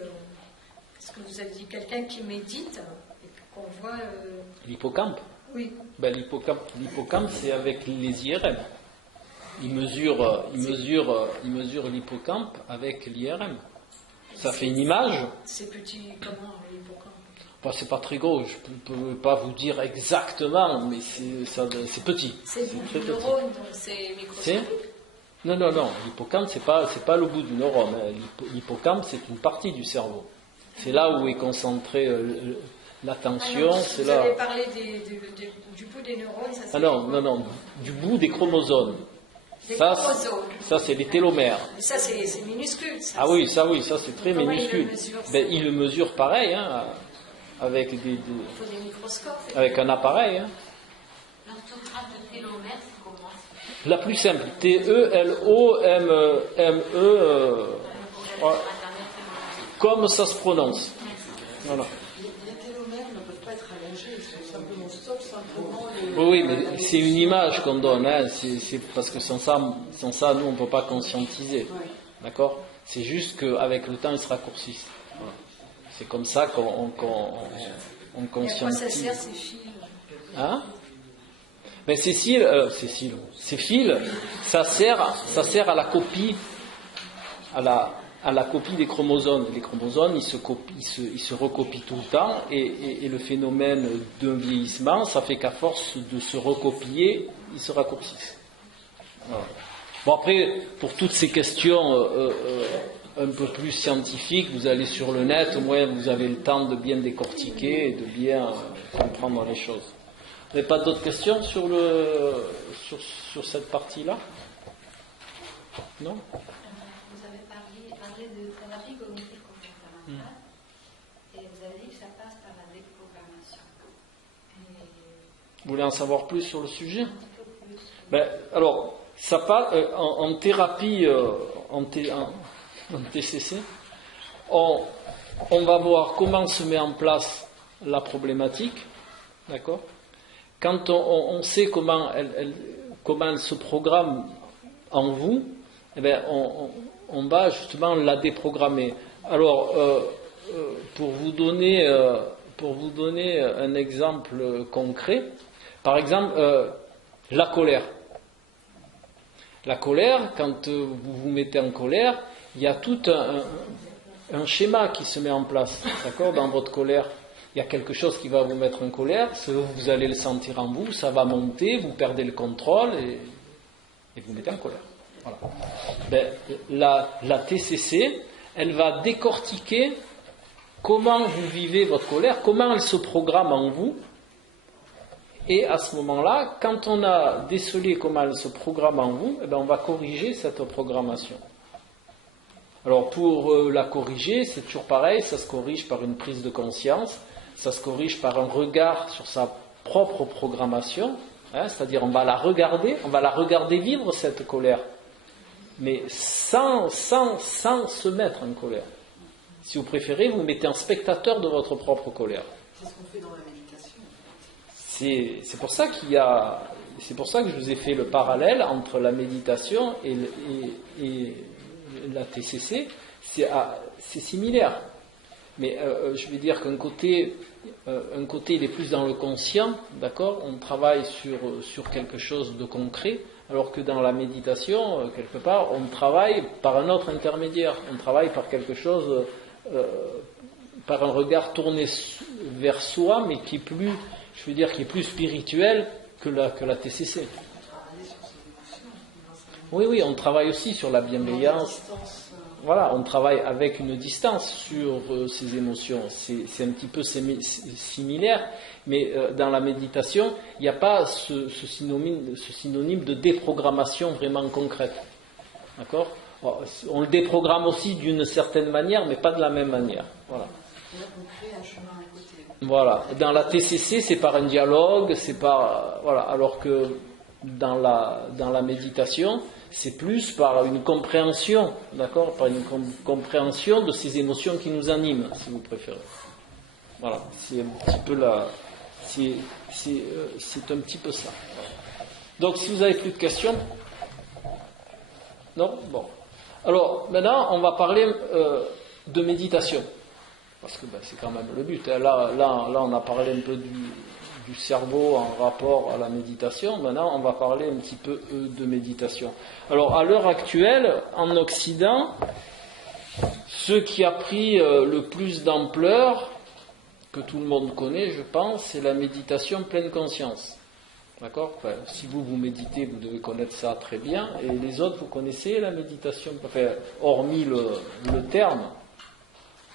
ce que vous avez dit, quelqu'un qui médite et qu'on voit... L'hippocampe? Oui. Ben, l'hippocampe, c'est avec les IRM. Il mesure l'hippocampe avec l'IRM. Ça fait une image. C'est petit comment, l'hippocampe? Ben, c'est pas très gros, je ne peux pas vous dire exactement, mais c'est petit. C'est du neurone, donc c'est microscopique. Non, l'hippocampe, c'est pas le bout du neurone. L'hippocampe, c'est une partie du cerveau. C'est là où est concentrée l'attention. Vous avez parlé du bout des neurones, ça c'est... Non, du bout des chromosomes. Ça, c'est les télomères. Mais ça, c'est minuscule. Ça, oui, ça c'est très minuscule. Il le mesure pareil, hein, avec Il faut des microscopes. avec un appareil. Hein. L'orthographe de télomère, c'est comment? La plus simple, T-E-L-O-M-E, comme ça se prononce. Voilà. Les télomères ne peuvent pas être allongés, ils sont simplement simplement... Oui, mais c'est une image qu'on donne, hein. C'est parce que sans ça, nous, on ne peut pas conscientiser. Oui. D'accord? C'est juste qu'avec le temps, ils se raccourcissent. Voilà. C'est comme ça qu'on conscientise. Et à quoi ça sert ces fils? Hein? Mais ces fils, ça sert à la copie, à la copie des chromosomes. Les chromosomes, ils se recopient tout le temps, et le phénomène d'un vieillissement, ça fait qu'à force de se recopier, ils se raccourcissent. Voilà. Bon, après, pour toutes ces questions un peu plus scientifiques, vous allez sur le net, au moins vous avez le temps de bien décortiquer et de bien comprendre les choses. Vous n'avez pas d'autres questions sur cette partie-là? Non? Vous avez parlé de thérapie cognitive comportementale et vous avez dit que ça passe par la déprogrammation. Vous voulez en savoir plus sur le sujet? Alors, ça passe en thérapie, en TCC, on va voir comment se met en place la problématique, d'accord? Quand on sait comment elle se programme en vous, on va justement la déprogrammer. Alors, pour vous donner un exemple concret, par exemple, la colère. La colère, quand vous vous mettez en colère, il y a tout un schéma qui se met en place, d'accord, dans votre colère. Il y a quelque chose qui va vous mettre en colère, vous allez le sentir en vous, ça va monter, vous perdez le contrôle et vous mettez en colère. Voilà. La TCC, elle va décortiquer comment vous vivez votre colère, comment elle se programme en vous. Et à ce moment-là, quand on a décelé comment elle se programme en vous, on va corriger cette programmation. Alors pour la corriger, c'est toujours pareil, ça se corrige par une prise de conscience, ça se corrige par un regard sur sa propre programmation, hein, c'est-à-dire on va la regarder vivre cette colère, mais sans se mettre en colère. Si vous préférez, vous mettez un spectateur de votre propre colère. C'est ce qu'on fait dans la méditation. C'est pour ça c'est pour ça que je vous ai fait le parallèle entre la méditation et la TCC, c'est similaire. Mais je vais dire qu'un côté, il est plus dans le conscient, d'accord? On travaille sur quelque chose de concret, alors que dans la méditation, quelque part, on travaille par un autre intermédiaire. On travaille par quelque chose, par un regard tourné vers soi, mais qui est plus, je veux dire, qui est plus spirituel que la TCC. Oui, on travaille aussi sur la bienveillance. Voilà, on travaille avec une distance sur ces émotions. C'est un petit peu similaire, mais dans la méditation, il n'y a pas ce synonyme de déprogrammation vraiment concrète. D'accord? On le déprogramme aussi d'une certaine manière, mais pas de la même manière. Voilà. On crée un chemin à côté. Voilà. Dans la TCC, c'est par un dialogue, c'est par voilà, alors que dans la méditation, c'est plus par une compréhension, d'accord, par une compréhension de ces émotions qui nous animent, si vous préférez. Voilà, c'est un petit peu c'est un petit peu ça. Donc, si vous avez plus de questions, non, bon. Alors, maintenant, on va parler de méditation, parce que c'est quand même le but. Là, on a parlé un peu du cerveau en rapport à la méditation. Maintenant, on va parler un petit peu de méditation. Alors, à l'heure actuelle, en Occident, ce qui a pris le plus d'ampleur, que tout le monde connaît, je pense, c'est la méditation pleine conscience. D'accord? Enfin, si vous méditez, vous devez connaître ça très bien. Et les autres, vous connaissez la méditation, enfin, hormis le terme.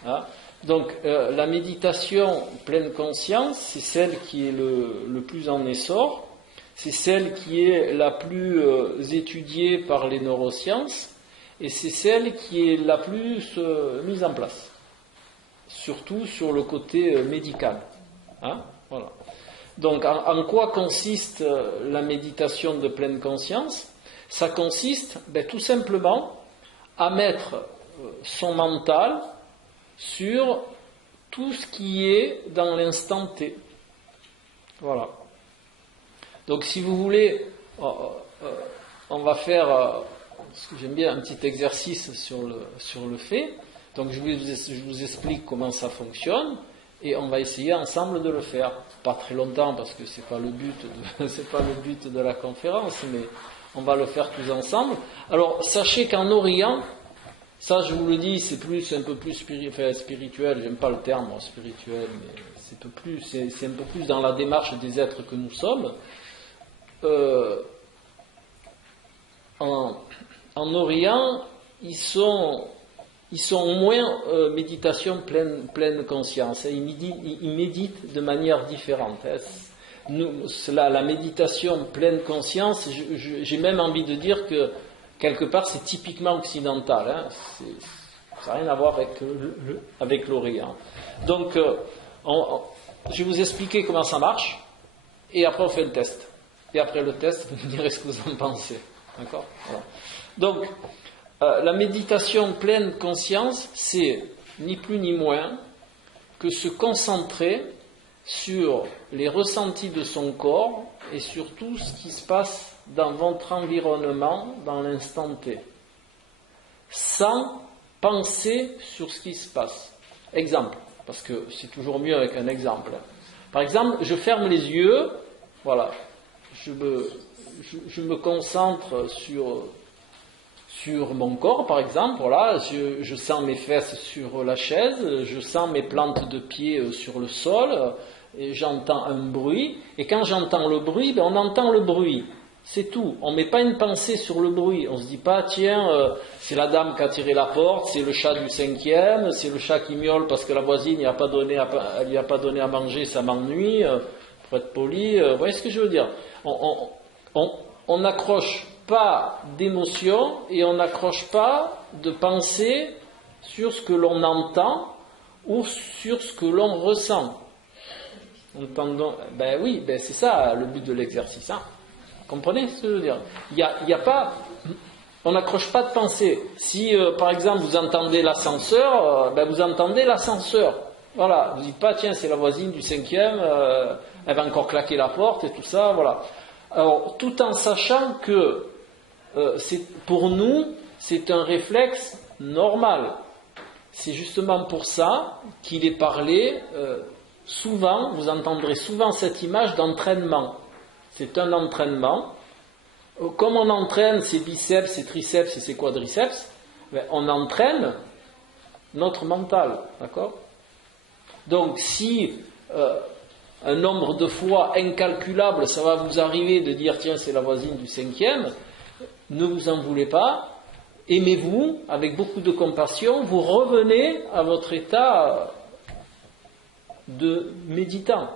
Hein? Donc, la méditation pleine conscience, c'est celle qui est le plus en essor, c'est celle qui est la plus étudiée par les neurosciences, et c'est celle qui est la plus mise en place, surtout sur le côté médical. Hein? Voilà. Donc, en quoi consiste la méditation de pleine conscience? Ça consiste tout simplement à mettre son mental sur tout ce qui est dans l'instant T. Voilà. Donc si vous voulez, on va faire, parce que j'aime bien un petit exercice sur le fait. Donc je vous explique comment ça fonctionne et on va essayer ensemble de le faire. Pas très longtemps parce que c'est pas le but de la conférence, mais on va le faire tous ensemble. Alors sachez qu'en Orient, ça, je vous le dis, c'est un peu plus spirituel. J'aime pas le terme spirituel, mais c'est un peu plus dans la démarche des êtres que nous sommes. En Orient, ils sont au moins méditation pleine conscience. Ils méditent de manière différente. La méditation pleine conscience, j'ai même envie de dire que quelque part, c'est typiquement occidental. Hein. Ça n'a rien à voir avec l'Orient. Donc, je vais vous expliquer comment ça marche, et après on fait le test. Et après le test, vous me direz ce que vous en pensez. D'accord? Voilà. Donc, la méditation pleine conscience, c'est ni plus ni moins que se concentrer sur les ressentis de son corps et sur tout ce qui se passe dans votre environnement dans l'instant T, sans penser sur ce qui se passe. Exemple, parce que c'est toujours mieux avec un exemple. Par exemple, je ferme les yeux, voilà, je me concentre sur mon corps, par exemple, voilà, je sens mes fesses sur la chaise, je sens mes plantes de pied sur le sol, et j'entends un bruit, et quand j'entends le bruit, on entend le bruit. C'est tout. On ne met pas une pensée sur le bruit. On ne se dit pas, tiens, c'est la dame qui a tiré la porte, c'est le chat du 5e, c'est le chat qui miaule parce que la voisine elle lui a pas donné à manger, ça m'ennuie, pour être poli. Vous voyez ce que je veux dire? On n'accroche pas d'émotion et on n'accroche pas de pensée sur ce que l'on entend ou sur ce que l'on ressent. Oui, c'est ça le but de l'exercice. Hein. Comprenez ce que je veux dire? Il y a pas, on n'accroche pas de pensée. Si, par exemple, vous entendez l'ascenseur, vous entendez l'ascenseur. Voilà, vous dites pas, tiens, c'est la voisine du 5e, elle va encore claquer la porte et tout ça, voilà. Alors, tout en sachant que pour nous, c'est un réflexe normal. C'est justement pour ça qu'il est parlé souvent, vous entendrez souvent cette image d'entraînement. C'est un entraînement. Comme on entraîne ses biceps, ses triceps et ses quadriceps, on entraîne notre mental. D'accord ? Donc si un nombre de fois incalculable, ça va vous arriver de dire tiens c'est la voisine du 5e, ne vous en voulez pas, aimez-vous avec beaucoup de compassion, vous revenez à votre état de méditant.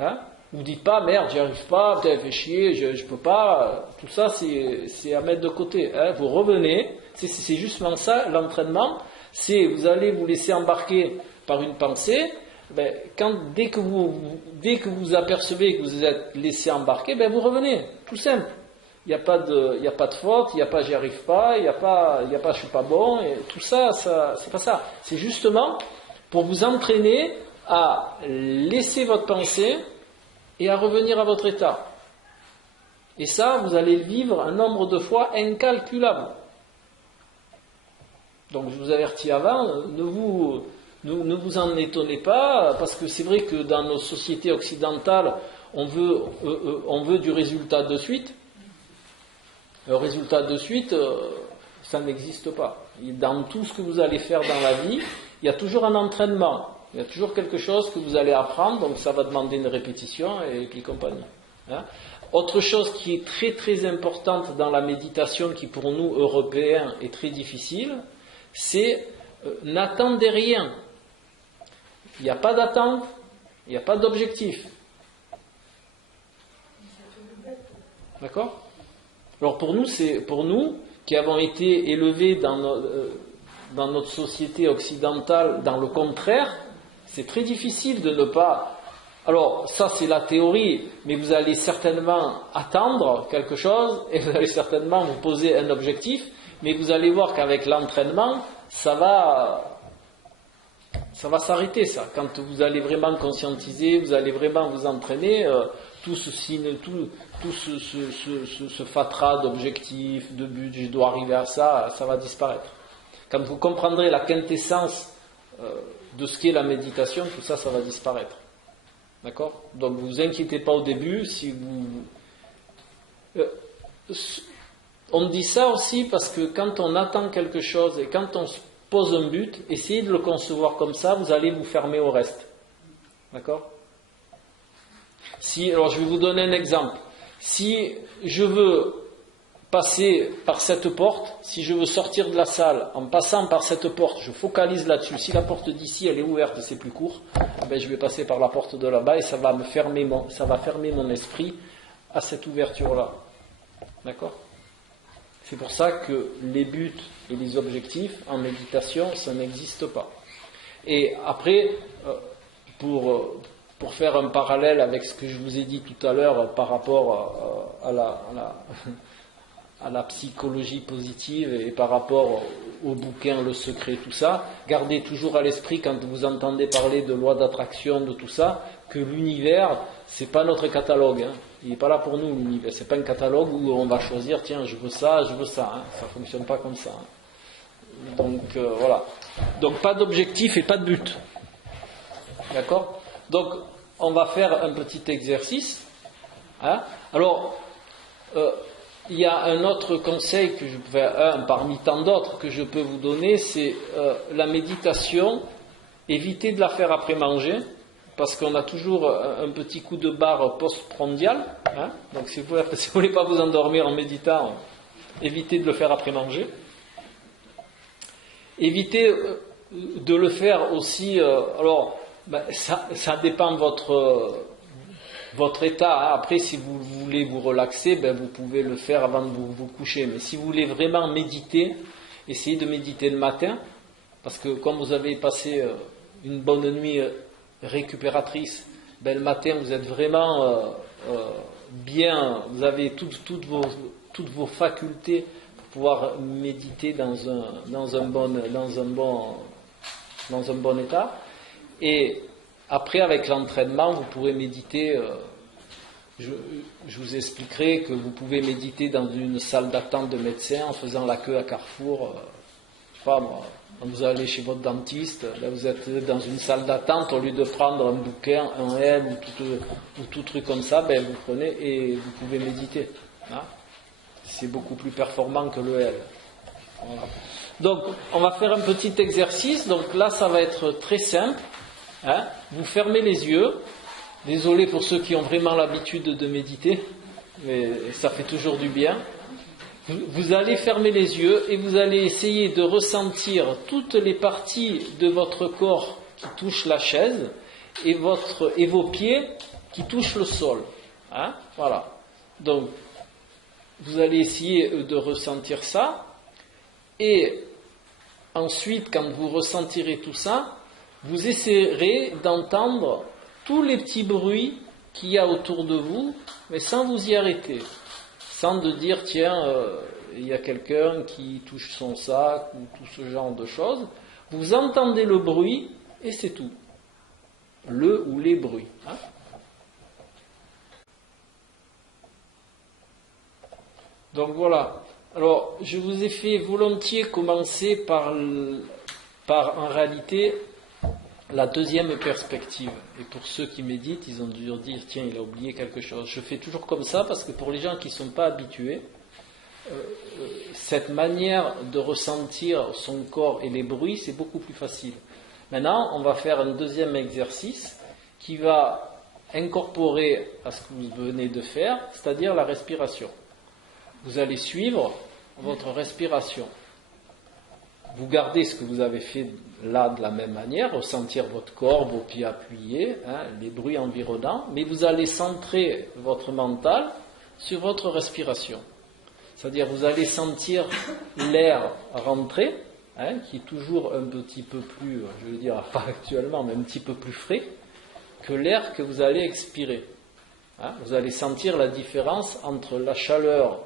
Hein? Vous dites pas merde j'y arrive pas, putain fait chier, je peux pas, tout ça c'est à mettre de côté. Hein? Vous revenez, c'est justement ça l'entraînement, c'est vous allez vous laisser embarquer par une pensée. Dès que vous apercevez que vous vous êtes laissé embarquer, vous revenez, tout simple. Il n'y a pas de faute, il n'y a pas j'y arrive pas, il n'y a pas je suis pas bon, et tout ça, c'est pas ça. C'est justement pour vous entraîner à laisser votre pensée et à revenir à votre état. Et ça, vous allez le vivre un nombre de fois incalculable. Donc je vous avertis avant, ne vous en étonnez pas, parce que c'est vrai que dans nos sociétés occidentales, on veut du résultat de suite. Le résultat de suite, ça n'existe pas. Dans tout ce que vous allez faire dans la vie, il y a toujours un entraînement. Il y a toujours quelque chose que vous allez apprendre, donc ça va demander une répétition et puis compagnie. Hein? Autre chose qui est très très importante dans la méditation, qui pour nous, Européens, est très difficile, c'est n'attendez rien. Il n'y a pas d'attente, il n'y a pas d'objectif. D'accord ? Alors pour nous qui avons été élevés dans notre société occidentale dans le contraire, c'est très difficile de ne pas... Alors ça c'est la théorie, mais vous allez certainement attendre quelque chose et vous allez certainement vous poser un objectif, mais vous allez voir qu'avec l'entraînement, ça va s'arrêter ça. Quand vous allez vraiment conscientiser, vous allez vraiment vous entraîner, tout ce fatras d'objectifs, de buts, je dois arriver à ça, ça va disparaître. Quand vous comprendrez la quintessence de ce qu'est la méditation, tout ça, ça va disparaître. D'accord ? Donc vous vous inquiétez pas au début, si vous... on dit ça aussi parce que quand on attend quelque chose et quand on se pose un but, essayez de le concevoir comme ça, vous allez vous fermer au reste. D'accord ? Alors je vais vous donner un exemple. Si je veux passer par cette porte, si je veux sortir de la salle en passant par cette porte, je focalise là-dessus. Si la porte d'ici elle est ouverte, c'est plus court, je vais passer par la porte de là-bas et ça va fermer mon esprit à cette ouverture-là. D'accord ? C'est pour ça que les buts et les objectifs en méditation, ça n'existe pas. Et après, pour faire un parallèle avec ce que je vous ai dit tout à l'heure par rapport à la psychologie positive et par rapport au bouquin Le Secret, tout ça, gardez toujours à l'esprit quand vous entendez parler de loi d'attraction, de tout ça, que l'univers, c'est pas notre catalogue. Hein. Il n'est pas là pour nous, l'univers. C'est pas un catalogue où on va choisir, tiens, je veux ça. Hein. Ça fonctionne pas comme ça. Hein. Donc, voilà. Donc, pas d'objectif et pas de but. D'accord ? Donc, on va faire un petit exercice. Hein. Alors, il y a un autre conseil parmi tant d'autres que je peux vous donner, c'est la méditation. Évitez de la faire après manger, parce qu'on a toujours un petit coup de barre post-prandial. Hein. Donc si vous ne voulez pas vous endormir en méditant, évitez de le faire après manger. Évitez de le faire aussi... ça dépend de votre état. Hein. Après, si vous voulez vous relaxer, vous pouvez le faire avant de vous coucher. Mais si vous voulez vraiment méditer, essayez de méditer le matin, parce que comme vous avez passé une bonne nuit récupératrice, le matin vous êtes vraiment bien, vous avez toutes vos facultés pour pouvoir méditer dans un bon état. Et après, avec l'entraînement, vous pourrez méditer je vous expliquerai que vous pouvez méditer dans une salle d'attente de médecin en faisant la queue à Carrefour. Je sais pas moi, quand vous allez chez votre dentiste, là vous êtes dans une salle d'attente, au lieu de prendre un bouquin, un L ou tout truc comme ça, ben vous prenez et vous pouvez méditer. Hein. C'est beaucoup plus performant que le L. Voilà. Donc, on va faire un petit exercice. Donc là, ça va être très simple. Hein. Vous fermez les yeux. Désolé pour ceux qui ont vraiment l'habitude de méditer, mais ça fait toujours du bien. Vous allez fermer les yeux et vous allez essayer de ressentir toutes les parties de votre corps qui touchent la chaise et vos pieds qui touchent le sol. Hein. Voilà. Donc, vous allez essayer de ressentir ça. Et ensuite, quand vous ressentirez tout ça, vous essayerez d'entendre tous les petits bruits qu'il y a autour de vous, mais sans vous y arrêter. Sans de dire, tiens, il y a quelqu'un qui touche son sac, ou tout ce genre de choses. Vous entendez le bruit, et c'est tout. Le ou les bruits. Hein. Donc voilà. Alors, je vous ai fait volontiers commencer par en réalité la deuxième perspective. Et pour ceux qui méditent, ils ont dû dire, tiens, il a oublié quelque chose. Je fais toujours comme ça parce que pour les gens qui ne sont pas habitués, cette manière de ressentir son corps et les bruits, c'est beaucoup plus facile. Maintenant, on va faire un deuxième exercice qui va incorporer à ce que vous venez de faire, c'est-à-dire la respiration. Vous allez suivre votre respiration. Vous gardez ce que vous avez fait là de la même manière, ressentir votre corps, vos pieds appuyés, hein, les bruits environnants, mais vous allez centrer votre mental sur votre respiration. C'est-à-dire vous allez sentir l'air rentrer, hein, qui est toujours un petit peu plus, je veux dire pas actuellement, mais un petit peu plus frais que l'air que vous allez expirer. Hein, vous allez sentir la différence entre la chaleur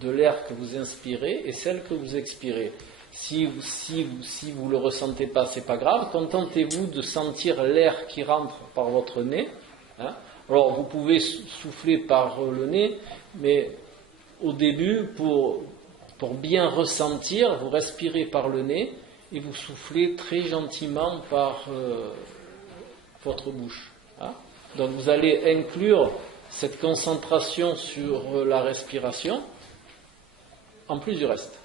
de l'air que vous inspirez et celle que vous expirez. Si vous ne le ressentez pas, c'est pas grave. Contentez-vous de sentir l'air qui rentre par votre nez. Hein. Alors, vous pouvez souffler par le nez, mais au début, pour bien ressentir, vous respirez par le nez et vous soufflez très gentiment par votre bouche. Hein. Donc, vous allez inclure cette concentration sur la respiration en plus du reste.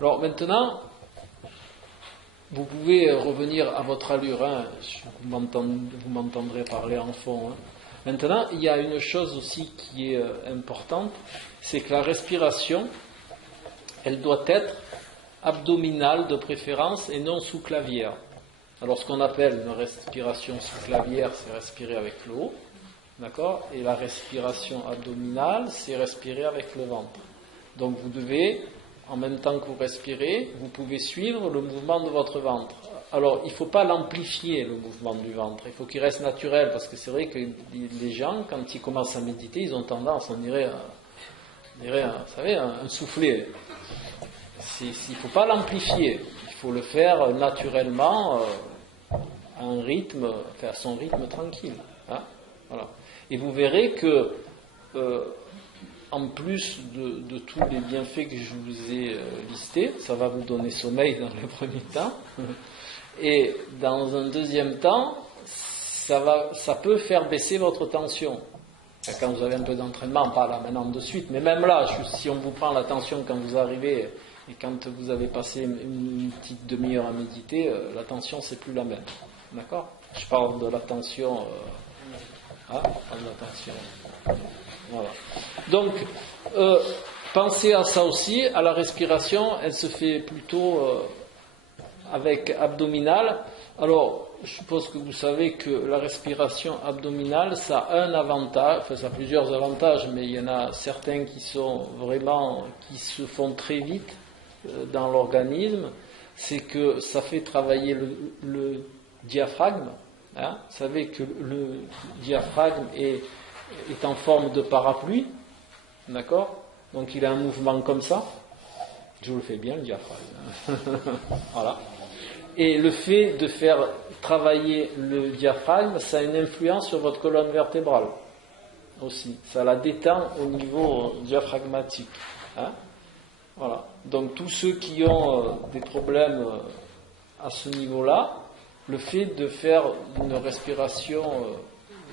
Alors maintenant, vous pouvez revenir à votre allure, hein. Vous m'entendrez parler en fond. Hein. Maintenant, il y a une chose aussi qui est importante, c'est que la respiration, elle doit être abdominale de préférence et non sous-clavière. Alors ce qu'on appelle une respiration sous-clavière, c'est respirer avec le haut. D'accord ? Et la respiration abdominale, c'est respirer avec le ventre. Donc vous devez, en même temps que vous respirez, vous pouvez suivre le mouvement de votre ventre. Alors, il ne faut pas l'amplifier, le mouvement du ventre. Il faut qu'il reste naturel, parce que c'est vrai que les gens, quand ils commencent à méditer, ils ont tendance, on dirait vous savez, un soufflet. Il ne faut pas l'amplifier. Il faut le faire naturellement, à son rythme tranquille. Hein ? Voilà. Et vous verrez que, en plus de tous les bienfaits que je vous ai listés, ça va vous donner sommeil dans le premier temps, et dans un deuxième temps, ça peut faire baisser votre tension. Quand vous avez un peu d'entraînement, pas là maintenant de suite, mais même là, si on vous prend la tension quand vous arrivez et quand vous avez passé une petite demi-heure à méditer, la tension c'est plus la même. D'accord ? Je parle de la tension. Voilà. Donc, pensez à ça aussi, à la respiration, elle se fait plutôt avec abdominale. Alors, je suppose que vous savez que la respiration abdominale, ça a un avantage, enfin ça a plusieurs avantages, mais il y en a certains qui se font très vite dans l'organisme, c'est que ça fait travailler le diaphragme. Hein, vous savez que le diaphragme est en forme de parapluie, d'accord ? Donc il a un mouvement comme ça. Je vous le fais bien, le diaphragme. Voilà. Et le fait de faire travailler le diaphragme, ça a une influence sur votre colonne vertébrale aussi. Ça la détend au niveau diaphragmatique. Hein? Voilà. Donc tous ceux qui ont des problèmes à ce niveau-là, le fait de faire une respiration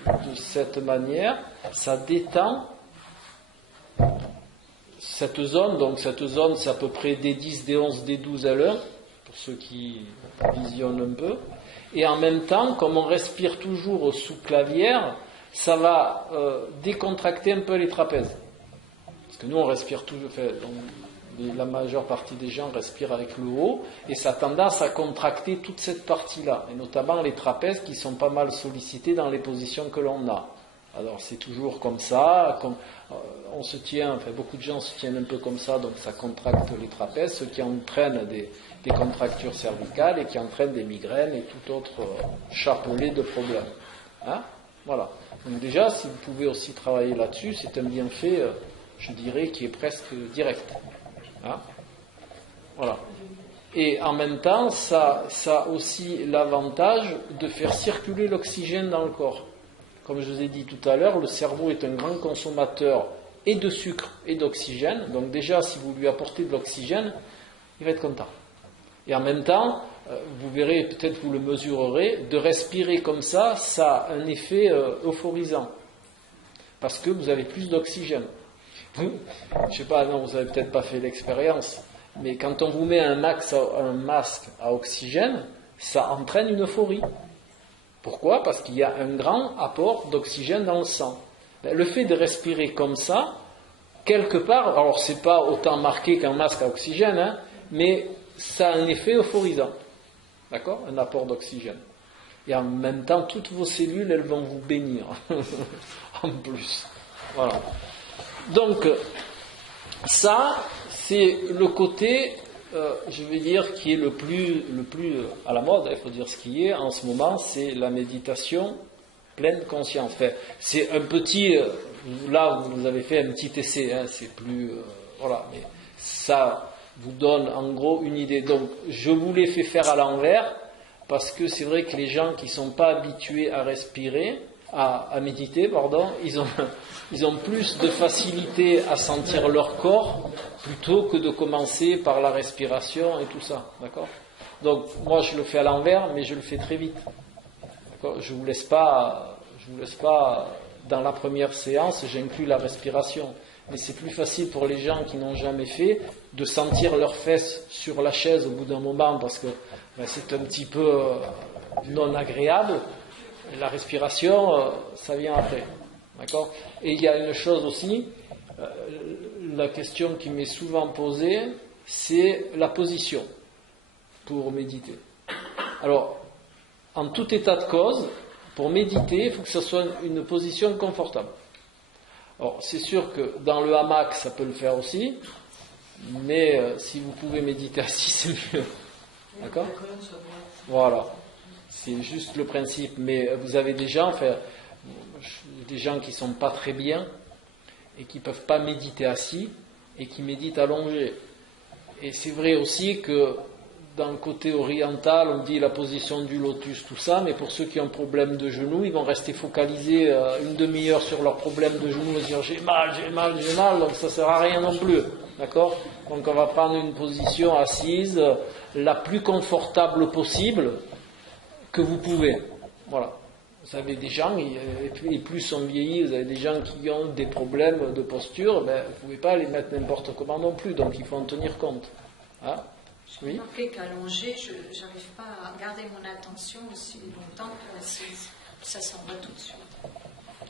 de cette manière, ça détend cette zone. Donc cette zone, c'est à peu près D10, D11, D12, L1, pour ceux qui visionnent un peu. Et en même temps, comme on respire toujours sous clavière, ça va décontracter un peu les trapèzes. Parce que nous, on respire toujours... la majeure partie des gens respirent avec le haut, et ça a tendance à contracter toute cette partie-là, et notamment les trapèzes qui sont pas mal sollicités dans les positions que l'on a. Alors c'est toujours comme ça, on se tient, beaucoup de gens se tiennent un peu comme ça, donc ça contracte les trapèzes, ce qui entraîne des contractures cervicales et qui entraîne des migraines et tout autre chapelet de problèmes. Hein? Voilà. Donc déjà, si vous pouvez aussi travailler là-dessus, c'est un bienfait, je dirais, qui est presque direct. Hein? Voilà. Et en même temps, ça a aussi l'avantage de faire circuler l'oxygène dans le corps. Comme je vous ai dit tout à l'heure, le cerveau est un grand consommateur et de sucre et d'oxygène. Donc déjà, si vous lui apportez de l'oxygène, il va être content. Et en même temps, vous verrez, peut-être vous le mesurerez, de respirer comme ça a un effet euphorisant. Parce que vous avez plus d'oxygène. Je ne sais pas, non, vous n'avez peut-être pas fait l'expérience, mais quand on vous met un masque à oxygène, ça entraîne une euphorie. Pourquoi ? Parce qu'il y a un grand apport d'oxygène dans le sang. Le fait de respirer comme ça, quelque part, alors c'est pas autant marqué qu'un masque à oxygène, hein, mais ça a un effet euphorisant. D'accord ? Un apport d'oxygène. Et en même temps, toutes vos cellules, elles vont vous bénir. En plus. Voilà. Donc, ça, c'est le côté, je vais dire, qui est le plus à la mode, il faut dire ce qui est en ce moment, c'est la méditation pleine conscience. Enfin, c'est un petit, là vous avez fait un petit essai, hein, c'est plus, voilà, mais ça vous donne en gros une idée. Donc, je vous l'ai fait faire à l'envers, parce que c'est vrai que les gens qui ne sont pas habitués à respirer, à méditer, pardon, ils ont plus de facilité à sentir leur corps plutôt que de commencer par la respiration et tout ça, d'accord ? Donc moi je le fais à l'envers, mais je le fais très vite, d'accord ? Je vous laisse pas dans la première séance, j'inclus la respiration, mais c'est plus facile pour les gens qui n'ont jamais fait de sentir leurs fesses sur la chaise au bout d'un moment parce que c'est un petit peu non agréable. La respiration, ça vient après. D'accord ? Et il y a une chose aussi, la question qui m'est souvent posée, c'est la position pour méditer. Alors, en tout état de cause, pour méditer, il faut que ce soit une position confortable. Alors, c'est sûr que dans le hamac, ça peut le faire aussi, mais si vous pouvez méditer assis, c'est mieux. D'accord ? Voilà. C'est juste le principe, mais vous avez des gens qui ne sont pas très bien et qui ne peuvent pas méditer assis et qui méditent allongés. Et c'est vrai aussi que dans le côté oriental, on dit la position du lotus, tout ça, mais pour ceux qui ont problème de genoux, ils vont rester focalisés une demi-heure sur leur problème de genoux et dire j'ai mal, donc ça ne sert à rien non plus. D'accord ? Donc on va prendre une position assise la plus confortable possible que vous pouvez. Voilà. Vous avez des gens, et plus on vieillit, vous avez des gens qui ont des problèmes de posture, vous ne pouvez pas les mettre n'importe comment non plus, donc il faut en tenir compte. Hein ? J'ai remarqué qu'allongé, je n'arrive pas à garder mon attention aussi longtemps que assise. Ça s'en va tout de suite.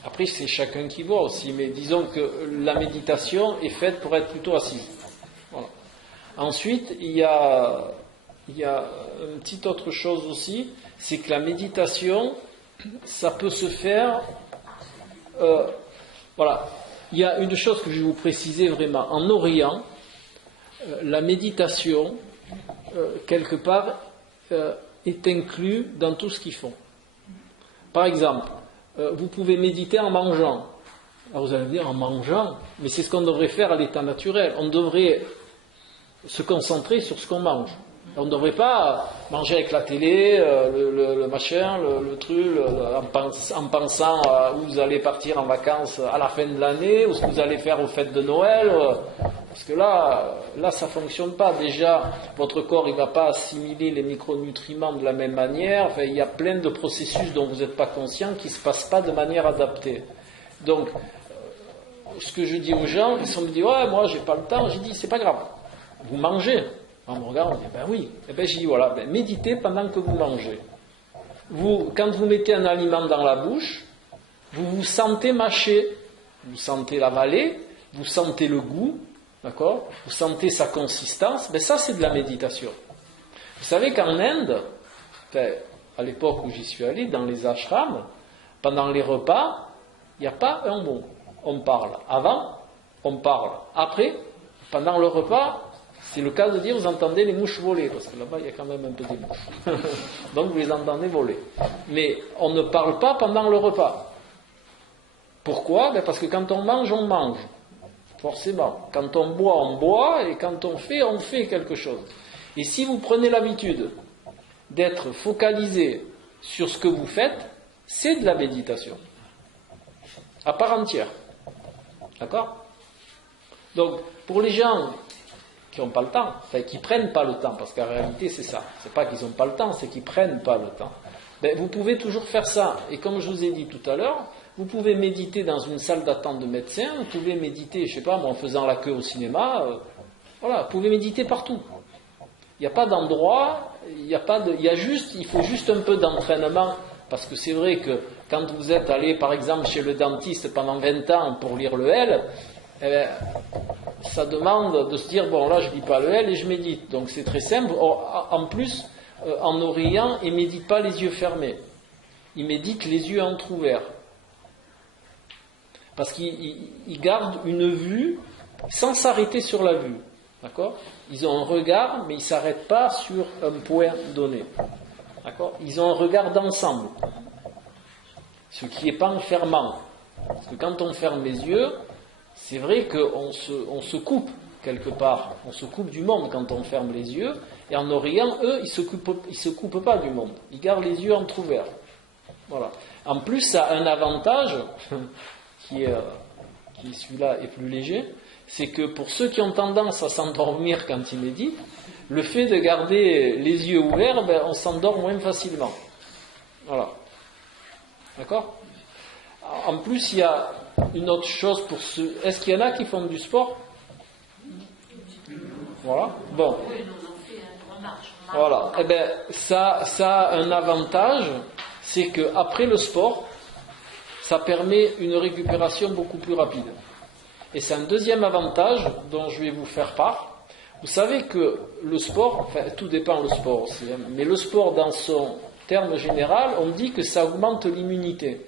Après, c'est chacun qui voit aussi, mais disons que la méditation est faite pour être plutôt assise. Voilà. Ensuite, il y a une petite autre chose aussi, c'est que la méditation, ça peut se faire... voilà. Il y a une chose que je vais vous préciser vraiment. En Orient, la méditation, quelque part, est inclue dans tout ce qu'ils font. Par exemple, vous pouvez méditer en mangeant. Alors vous allez me dire, en mangeant, mais c'est ce qu'on devrait faire à l'état naturel. On devrait se concentrer sur ce qu'on mange. On ne devrait pas manger avec la télé, le machin, le truc, en pensant où vous allez partir en vacances à la fin de l'année, ou ce que vous allez faire aux fêtes de Noël. Parce que là, ça ne fonctionne pas. Déjà, votre corps il ne va pas assimiler les micronutriments de la même manière. Enfin, il y a plein de processus dont vous n'êtes pas conscient qui ne se passent pas de manière adaptée. Donc, ce que je dis aux gens, ils me disent « Ouais, moi, j'ai pas le temps. » J'ai dit « C'est pas grave. Vous mangez. » On me regarde, on dit, ben oui. Et ben j'ai dit, voilà, méditez pendant que vous mangez. Quand vous mettez un aliment dans la bouche, vous vous sentez mâcher, vous sentez l'avaler, vous sentez le goût, d'accord? Vous sentez sa consistance, ben ça c'est de la méditation. Vous savez qu'en Inde, à l'époque où j'y suis allé, dans les ashrams, pendant les repas, il n'y a pas un mot. On parle avant, on parle après, pendant le repas. C'est le cas de dire, vous entendez les mouches voler, parce que là-bas, il y a quand même un peu des mouches. Donc, vous les entendez voler. Mais on ne parle pas pendant le repas. Pourquoi? Parce que quand on mange, forcément. Quand on boit, et quand on fait quelque chose. Et si vous prenez l'habitude d'être focalisé sur ce que vous faites, c'est de la méditation. À part entière. D'accord? Donc, pour les gens qui n'ont pas le temps, enfin qui ne prennent pas le temps, parce qu'en réalité c'est ça, c'est pas qu'ils n'ont pas le temps, c'est qu'ils ne prennent pas le temps. Vous pouvez toujours faire ça, et comme je vous ai dit tout à l'heure, vous pouvez méditer dans une salle d'attente de médecin, vous pouvez méditer, je sais pas, en faisant la queue au cinéma, voilà, vous pouvez méditer partout. Il n'y a pas d'endroit, il faut juste un peu d'entraînement, parce que c'est vrai que quand vous êtes allé par exemple chez le dentiste pendant 20 ans pour lire le L, ça demande de se dire, bon là je lis pas le L et je médite. Donc c'est très simple. En plus, en Orient, ils ne méditent pas les yeux fermés. Ils méditent les yeux entrouverts. Parce qu'ils gardent une vue sans s'arrêter sur la vue. D'accord? Ils ont un regard, mais ils ne s'arrêtent pas sur un point donné. D'accord? Ils ont un regard d'ensemble. Ce qui n'est pas enfermant. Parce que quand on ferme les yeux, c'est vrai qu'on se coupe quelque part, on se coupe du monde quand on ferme les yeux, et en Orient, eux, ils se coupent pas du monde, ils gardent les yeux entrouverts. Voilà. En plus, ça a un avantage, qui celui-là est plus léger, c'est que pour ceux qui ont tendance à s'endormir quand ils méditent, le fait de garder les yeux ouverts, on s'endort moins facilement. Voilà. D'accord? En plus, il y a une autre chose pour ceux... Est-ce qu'il y en a qui font du sport? Voilà. Bon. Voilà. Eh bien, ça a un avantage, c'est qu'après le sport, ça permet une récupération beaucoup plus rapide. Et c'est un deuxième avantage dont je vais vous faire part. Vous savez que le sport, enfin, tout dépend le sport aussi, mais le sport dans son terme général, on dit que ça augmente l'immunité.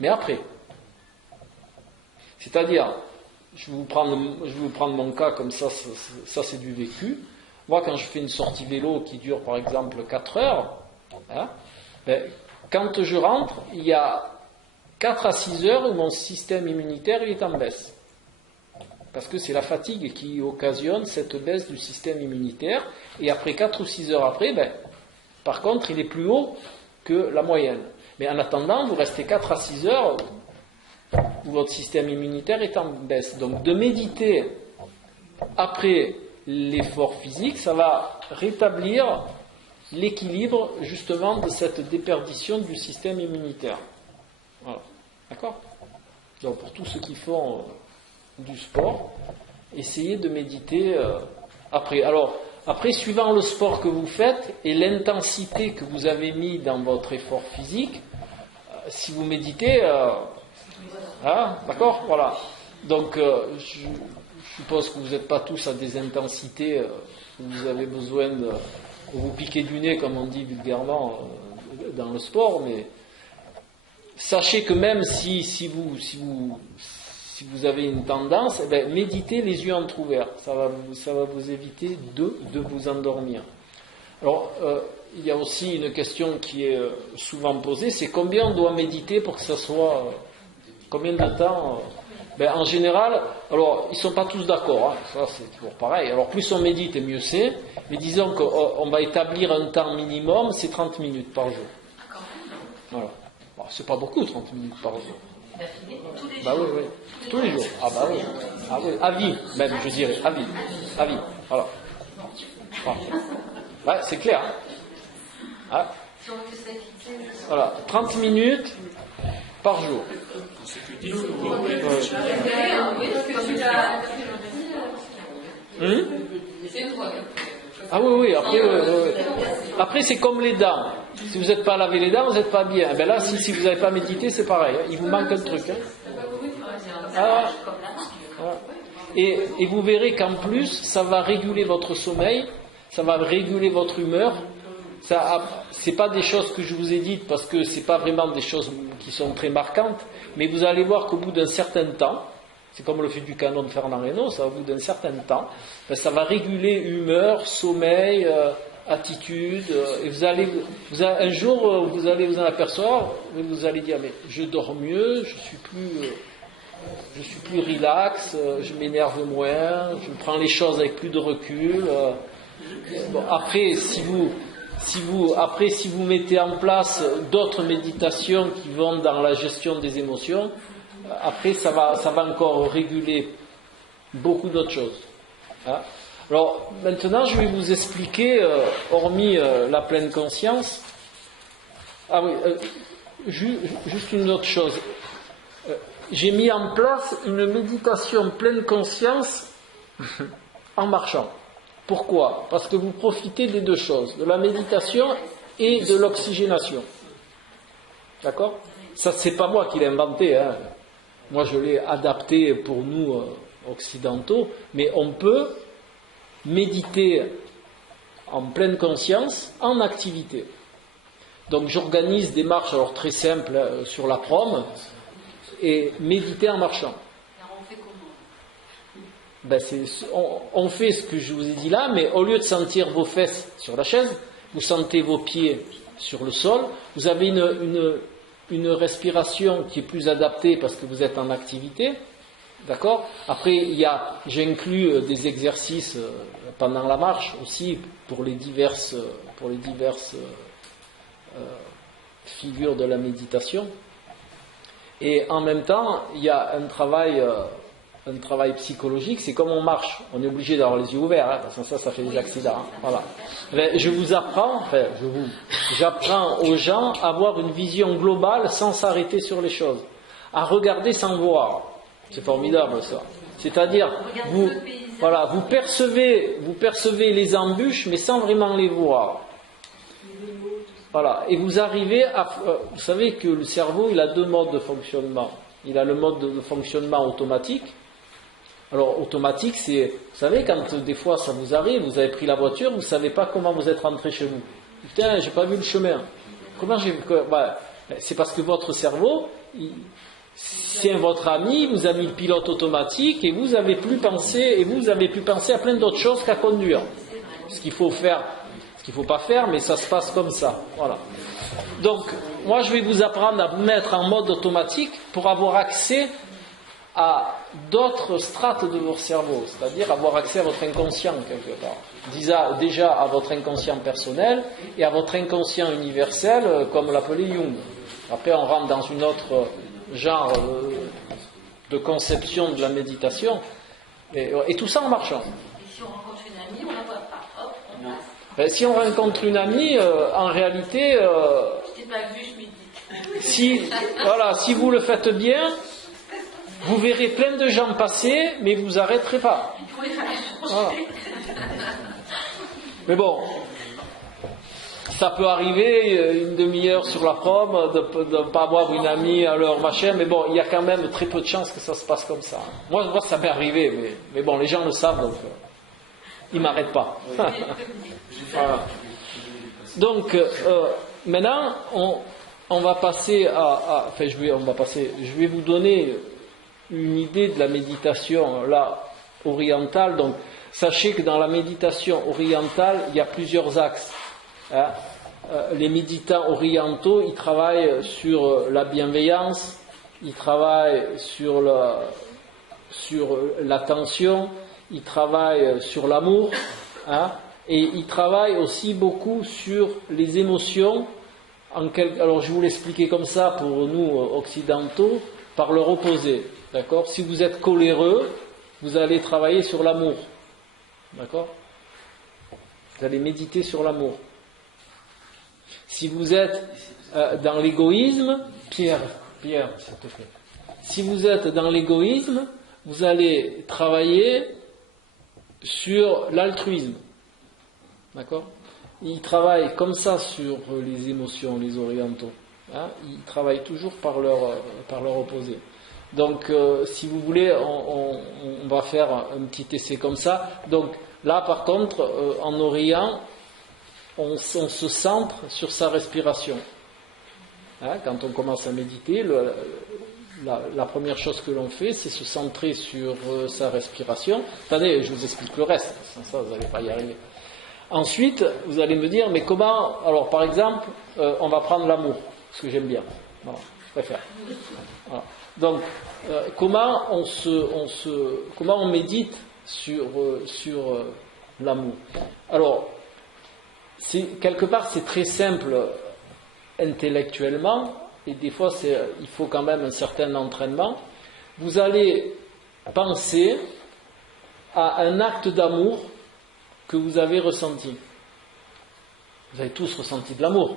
Mais après. C'est-à-dire, je vais vous prendre mon cas comme ça c'est du vécu. Moi, quand je fais une sortie vélo qui dure par exemple 4 heures, quand je rentre, il y a 4 à 6 heures où mon système immunitaire il est en baisse. Parce que c'est la fatigue qui occasionne cette baisse du système immunitaire. Et après 4 ou 6 heures après, par contre, il est plus haut que la moyenne. Mais en attendant, vous restez 4 à 6 heures où votre système immunitaire est en baisse. Donc de méditer après l'effort physique, ça va rétablir l'équilibre justement de cette déperdition du système immunitaire. Voilà. D'accord? Donc pour tous ceux qui font du sport, essayez de méditer après. Alors, après, suivant le sport que vous faites et l'intensité que vous avez mis dans votre effort physique, si vous méditez, d'accord? Voilà. Donc, je suppose que vous n'êtes pas tous à des intensités où vous avez besoin de vous piquer du nez, comme on dit vulgairement dans le sport, mais sachez que même si vous avez une tendance, méditez les yeux entrouverts. Ça va vous éviter de vous endormir. Alors, il y a aussi une question qui est souvent posée, c'est combien on doit méditer pour que ça soit... combien de temps Ben, en général, alors ils ne sont pas tous d'accord, hein, ça c'est toujours pareil. Alors plus on médite et mieux c'est, mais disons qu'on va établir un temps minimum, c'est 30 minutes par jour. Voilà. Bon, c'est pas beaucoup 30 minutes par jour. Bah oui, oui. Tous les jours. Ah bah oui. Ah oui. À vie, même je dirais, à vie. À vie. Voilà. Voilà. Ouais, c'est clair. Hein. Voilà. 30 minutes par jour. Ah oui, oui, après c'est comme les dents. Si vous n'êtes pas lavé les dents, vous n'êtes pas bien. Ben là, si vous n'avez pas médité, c'est pareil. Hein. Il vous manque un truc. Hein. Ah, voilà. Et vous verrez qu'en plus, ça va réguler votre sommeil, ça va réguler votre humeur. C'est pas des choses que je vous ai dites parce que c'est pas vraiment des choses qui sont très marquantes, mais vous allez voir qu'au bout d'un certain temps, c'est comme le fait du canon de Fernand Reynaud, ça au bout d'un certain temps, ben, ça va réguler humeur, sommeil, attitude, et un jour vous allez vous en apercevoir, et vous allez dire mais je dors mieux, je suis plus relax, je m'énerve moins, je prends les choses avec plus de recul. Bon, après si vous mettez en place d'autres méditations qui vont dans la gestion des émotions, après ça va encore réguler beaucoup d'autres choses. Hein. Alors maintenant je vais vous expliquer, hormis la pleine conscience, juste une autre chose. J'ai mis en place une méditation pleine conscience en marchant. Pourquoi ? Parce que vous profitez des deux choses, de la méditation et de l'oxygénation. D'accord ? Ça, c'est pas moi qui l'ai inventé, hein. Moi, je l'ai adapté pour nous occidentaux, mais on peut méditer en pleine conscience, en activité. Donc, j'organise des marches, alors très simples, sur la prom, et méditer en marchant. Ben on fait ce que je vous ai dit là, mais au lieu de sentir vos fesses sur la chaise, vous sentez vos pieds sur le sol, vous avez une respiration qui est plus adaptée parce que vous êtes en activité, d'accord ? Après, j'inclus des exercices pendant la marche aussi pour les diverses figures de la méditation. Et en même temps, il y a un travail psychologique, c'est comme on marche, on est obligé d'avoir les yeux ouverts, hein, parce que ça fait des accidents. Hein, voilà. Mais j'apprends aux gens à avoir une vision globale sans s'arrêter sur les choses, à regarder sans voir. C'est formidable ça. C'est-à-dire, vous percevez les embûches, mais sans vraiment les voir. Voilà. Et vous arrivez vous savez que le cerveau, il a deux modes de fonctionnement. Il a le mode de fonctionnement automatique. Alors, automatique, c'est, vous savez, quand des fois ça vous arrive, vous avez pris la voiture, vous ne savez pas comment vous êtes rentré chez vous. Putain, j'ai pas vu le chemin. C'est parce que votre cerveau, c'est votre ami, vous avez mis le pilote automatique et vous avez plus pensé à plein d'autres choses qu'à conduire. Ce qu'il faut pas faire, mais ça se passe comme ça. Voilà. Donc, moi, je vais vous apprendre à vous mettre en mode automatique pour avoir accès à d'autres strates de votre cerveau, c'est-à-dire avoir accès à votre inconscient quelque part. Déjà à votre inconscient personnel et à votre inconscient universel, comme l'appelait Jung. Après, on rentre dans une autre genre de conception de la méditation, et tout ça en marchant. Et si on rencontre une amie, on ne la voit pas. Hop, on passe. Ben, si on rencontre une amie, en réalité, Je t'ai pas vu, je médite. si vous le faites bien, vous verrez plein de gens passer, mais vous arrêterez pas. Voilà. Mais bon, ça peut arriver une demi-heure sur la prom de ne pas avoir une amie à leur machin, mais bon, il y a quand même très peu de chances que ça se passe comme ça. Moi ça m'est arrivé, mais bon, les gens le savent, donc ils m'arrêtent pas. Voilà. Donc maintenant, on va passer je vais vous donner une idée de la méditation là orientale. Donc, sachez que dans la méditation orientale, il y a plusieurs axes. Hein. Les méditants orientaux, ils travaillent sur la bienveillance, ils travaillent sur sur l'attention, il travaille sur l'amour, hein, et il travaille aussi beaucoup sur les émotions. Alors je vais vous l'expliquer comme ça pour nous occidentaux, par leur opposé. D'accord ? Si vous êtes coléreux, vous allez travailler sur l'amour. D'accord ? Vous allez méditer sur l'amour. Si vous êtes dans l'égoïsme, Pierre, s'il te plaît. Si vous êtes dans l'égoïsme, vous allez travailler sur l'altruisme. D'accord ? Ils travaillent comme ça sur les émotions, les orientaux. Hein ? Ils travaillent toujours par leur opposé. Donc, si vous voulez, on va faire un petit essai comme ça. Donc, là, par contre, en Orient, on se centre sur sa respiration. Hein, quand on commence à méditer, la première chose que l'on fait, c'est se centrer sur sa respiration. Attendez, je vous explique le reste, sans ça vous n'allez pas y arriver. Ensuite, vous allez me dire, mais comment... Alors, par exemple, on va prendre l'amour, ce que j'aime bien. Voilà, je préfère. Voilà. Donc, comment on médite sur l'amour? Alors, quelque part, c'est très simple intellectuellement, et des fois, il faut quand même un certain entraînement. Vous allez penser à un acte d'amour que vous avez ressenti. Vous avez tous ressenti de l'amour?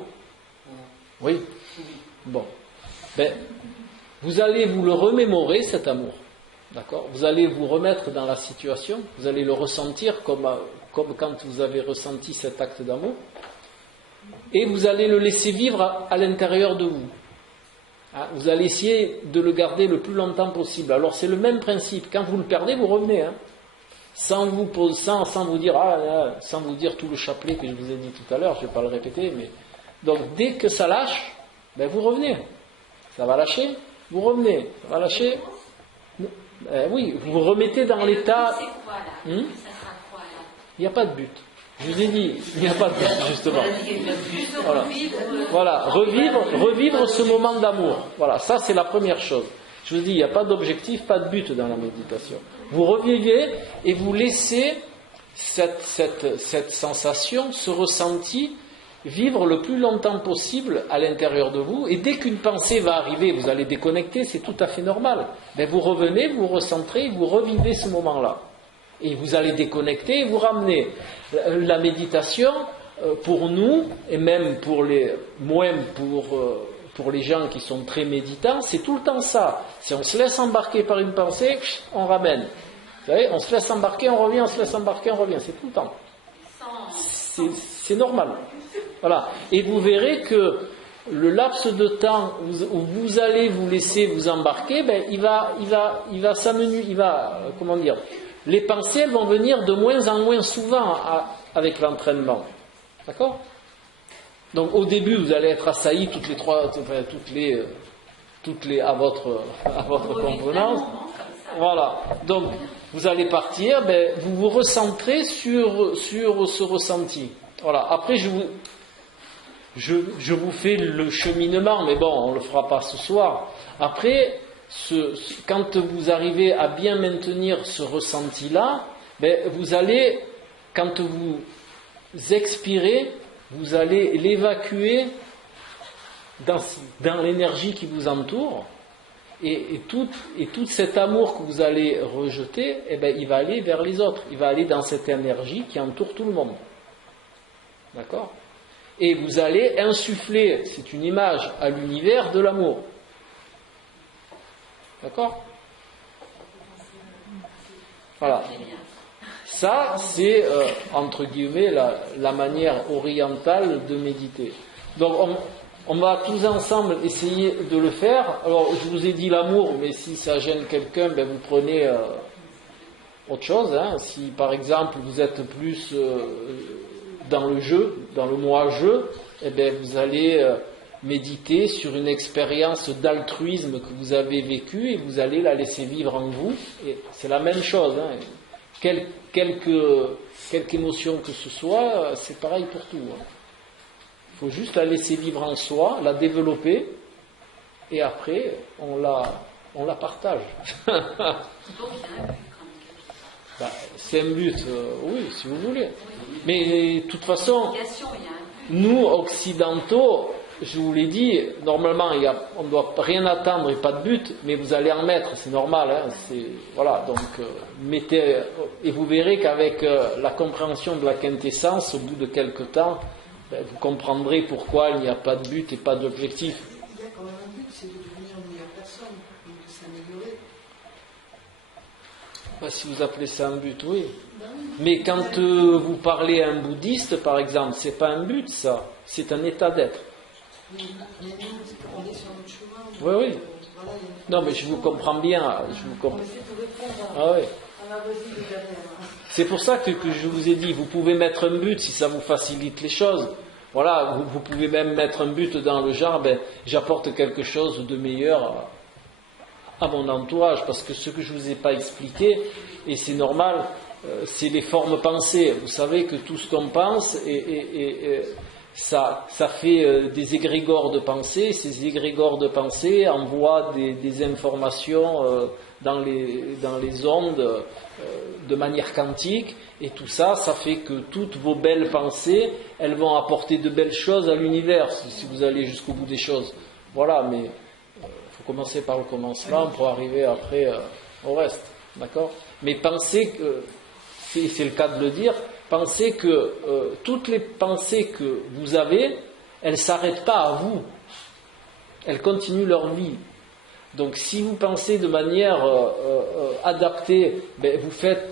Oui? Bon. Vous allez vous le remémorer, cet amour. D'accord ? Vous allez vous remettre dans la situation, vous allez le ressentir comme quand vous avez ressenti cet acte d'amour, et vous allez le laisser vivre à l'intérieur de vous. Hein ? Vous allez essayer de le garder le plus longtemps possible. Alors c'est le même principe. Quand vous le perdez, vous revenez. Hein ? Sans vous dire tout le chapelet que je vous ai dit tout à l'heure, je ne vais pas le répéter, mais donc dès que ça lâche, vous revenez. Ça va lâcher, vous revenez. Ça va lâcher. Oui, vous vous remettez dans l'état. C'est quoi là ? Ça sera quoi là ? Il n'y a pas de but. Je vous ai dit, il n'y a pas de but, justement. Voilà, revivre ce moment d'amour. Voilà, ça c'est la première chose. Je vous dis, il n'y a pas d'objectif, pas de but dans la méditation. Vous revivez et vous laissez cette sensation, ce ressenti, vivre le plus longtemps possible à l'intérieur de vous. Et dès qu'une pensée va arriver, vous allez déconnecter, c'est tout à fait normal. Vous revenez, vous recentrez, vous revivez ce moment-là. Et vous allez déconnecter et vous ramener. La méditation, pour nous, et même pour les gens qui sont très méditants, c'est tout le temps ça. Si on se laisse embarquer par une pensée, on ramène. Vous savez, on se laisse embarquer, on revient, on se laisse embarquer, on revient. C'est tout le temps. C'est normal. Voilà. Et vous verrez que le laps de temps où vous allez vous laisser vous embarquer, il va s'amenuiser, les pensées vont venir de moins en moins souvent avec l'entraînement. D'accord ? Donc au début, vous allez être assaillis toutes les à votre convenance. Voilà. Donc vous allez partir, vous vous recentrez sur ce ressenti. Voilà. Après, je vous fais le cheminement, mais bon, on ne le fera pas ce soir. Après, quand vous arrivez à bien maintenir ce ressenti-là, vous allez, quand vous expirez, vous allez l'évacuer dans l'énergie qui vous entoure, et tout cet amour que vous allez rejeter, il va aller vers les autres, il va aller dans cette énergie qui entoure tout le monde. D'accord ? Et vous allez insuffler, c'est une image, à l'univers de l'amour. D'accord ? Voilà. Ça, c'est, entre guillemets, la manière orientale de méditer. Donc, on va tous ensemble essayer de le faire. Alors, je vous ai dit l'amour, mais si ça gêne quelqu'un, vous prenez autre chose. Hein. Si, par exemple, vous êtes plus dans le jeu, dans le moi-jeu, vous allez méditer sur une expérience d'altruisme que vous avez vécue et vous allez la laisser vivre en vous. Et c'est la même chose. Hein. Quelque émotion que ce soit, c'est pareil pour tout. Hein. Il faut juste la laisser vivre en soi, la développer, et après, on la on la partage. Donc il y a un but quand même. C'est un but, oui, si vous voulez. Mais de toute façon, Il y a un but. nous, occidentaux, je vous l'ai dit, normalement, on ne doit rien attendre et pas de but, mais vous allez en mettre, c'est normal. Hein, voilà, donc, mettez, et vous verrez qu'avec la compréhension de la quintessence, au bout de quelques temps, vous comprendrez pourquoi il n'y a pas de but et pas d'objectif. Il y a quand même un but, c'est de devenir une meilleure personne, de s'améliorer. Si vous appelez ça un but, oui. Mais quand vous parlez à un bouddhiste, par exemple, c'est pas un but, ça, c'est un état d'être. Mais nous, on est sur notre chemin. Oui, oui. Voilà, Non, mais je vous comprends bien. On essaie de répondre Ah oui. à la voisine de derrière. C'est pour ça que je vous ai dit, vous pouvez mettre un but si ça vous facilite les choses. Voilà, vous pouvez même mettre un but dans le genre, j'apporte quelque chose de meilleur à mon entourage, parce que ce que je ne vous ai pas expliqué, et c'est normal, c'est les formes pensées. Vous savez que tout ce qu'on pense, ça fait des égrégores de pensée. Ces égrégores de pensée envoient des informations dans les ondes de manière quantique, et tout ça, ça fait que toutes vos belles pensées, elles vont apporter de belles choses à l'univers, si vous allez jusqu'au bout des choses. Voilà, mais il faut commencer par le commencement pour arriver après au reste, d'accord ? Mais pensez que, c'est le cas de le dire, pensez que toutes les pensées que vous avez, elles ne s'arrêtent pas à vous, elles continuent leur vie. Donc si vous pensez de manière adaptée,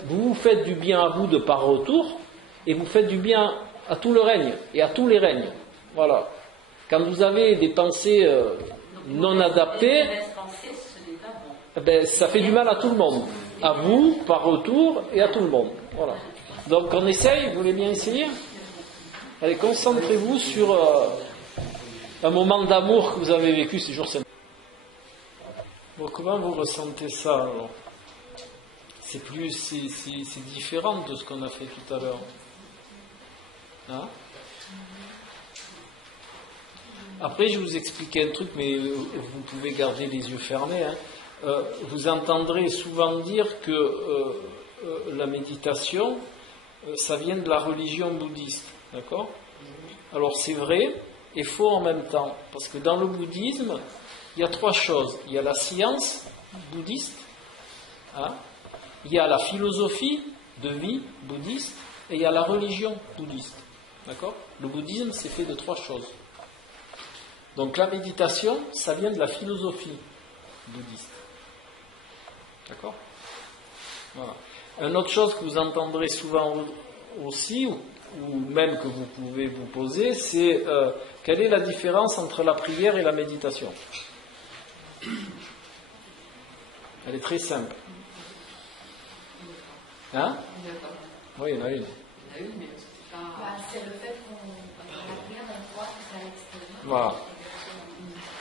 vous vous faites du bien à vous de par retour, et vous faites du bien à tout le règne, et à tous les règnes. Voilà. Quand vous avez des pensées non adaptées, ça fait du mal à tout le monde. À vous, par retour, et à tout le monde. Voilà. Donc on essaye, vous voulez bien essayer ? Allez, concentrez-vous sur un moment d'amour que vous avez vécu ces jours. Bon, comment vous ressentez ça alors ? C'est différent de ce qu'on a fait tout à l'heure. Hein ? Après, je vais vous expliquer un truc, mais vous pouvez garder les yeux fermés. Hein. Vous entendrez souvent dire que la méditation, ça vient de la religion bouddhiste. D'accord ? Alors c'est vrai et faux en même temps. Parce que dans le bouddhisme, il y a trois choses. Il y a la science bouddhiste, hein, il y a la philosophie de vie bouddhiste, et il y a la religion bouddhiste. D'accord ? Le bouddhisme, c'est fait de trois choses. Donc la méditation, ça vient de la philosophie bouddhiste. D'accord ? Voilà. Une autre chose que vous entendrez souvent aussi, ou même que vous pouvez vous poser, c'est quelle est la différence entre la prière et la méditation ? Elle est très simple. Hein ? Oui, il y en a une. C'est le fait qu'on la prière, on voit que c'est à l'extérieur. Voilà.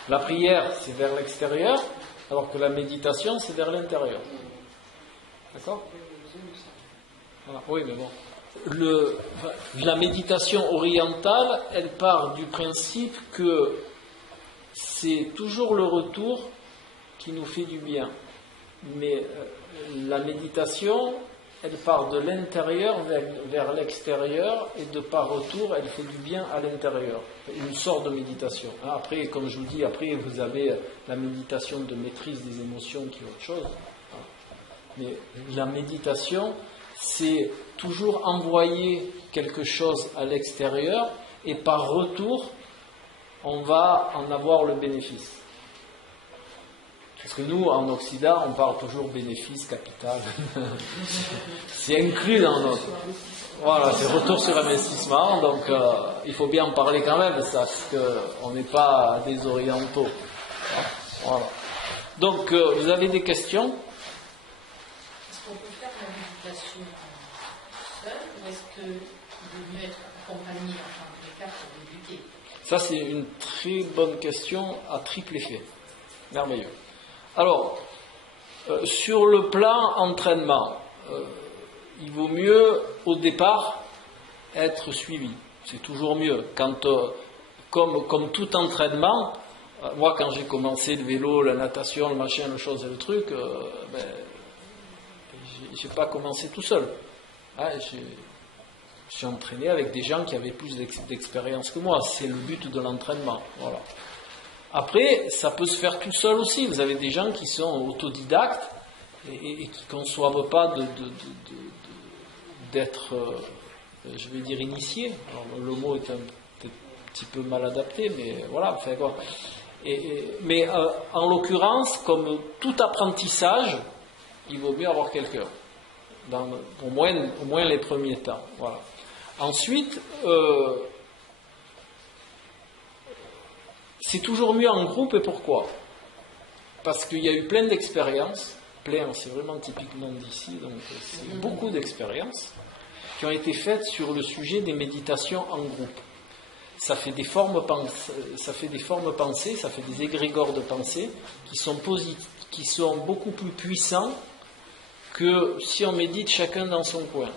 La prière, c'est vers l'extérieur, alors que la méditation, c'est vers l'intérieur. D'accord ? Voilà. Oui, mais bon. La méditation orientale, elle part du principe que c'est toujours le retour qui nous fait du bien. Mais la méditation, elle part de l'intérieur vers l'extérieur, et de par retour, elle fait du bien à l'intérieur. Une sorte de méditation. Après, comme je vous dis, après vous avez la méditation de maîtrise des émotions qui est autre chose. Mais la méditation, c'est toujours envoyer quelque chose à l'extérieur, et par retour, on va en avoir le bénéfice. Parce que nous, en Occident, on parle toujours bénéfice, capital. C'est inclus dans notre... Voilà, c'est retour sur investissement, donc il faut bien en parler quand même, ça, parce qu'on n'est pas des orientaux. Voilà. Donc, vous avez des questions ? Est-ce qu'on peut faire la méditation seul, ou est-ce qu'il vaut mieux être accompagné, enfin, en tout cas, pour débuter ? Ça, c'est une très bonne question à triple effet. Merveilleux. Alors, sur le plan entraînement, il vaut mieux, au départ, être suivi. C'est toujours mieux. Quand, comme tout entraînement, Moi, quand j'ai commencé le vélo, la natation, le machin, le chose et le truc, j'ai pas commencé tout seul. Hein, je suis entraîné avec des gens qui avaient plus d'expérience que moi. C'est le but de l'entraînement. Voilà. Après, ça peut se faire tout seul aussi. Vous avez des gens qui sont autodidactes et qui ne conçoivent pas d'être, je vais dire, initiés. Alors, le mot est un petit peu mal adapté, mais voilà. Enfin, quoi. Mais en l'occurrence, comme tout apprentissage, il vaut mieux avoir quelqu'un. Au moins les premiers temps. Voilà. Ensuite, c'est toujours mieux en groupe, et pourquoi ? Parce qu'il y a eu plein d'expériences, c'est vraiment typiquement d'ici, donc c'est beaucoup d'expériences qui ont été faites sur le sujet des méditations en groupe. Ça fait des formes pensées, ça fait des égrégores de pensée qui sont beaucoup plus puissants que si on médite chacun dans son coin.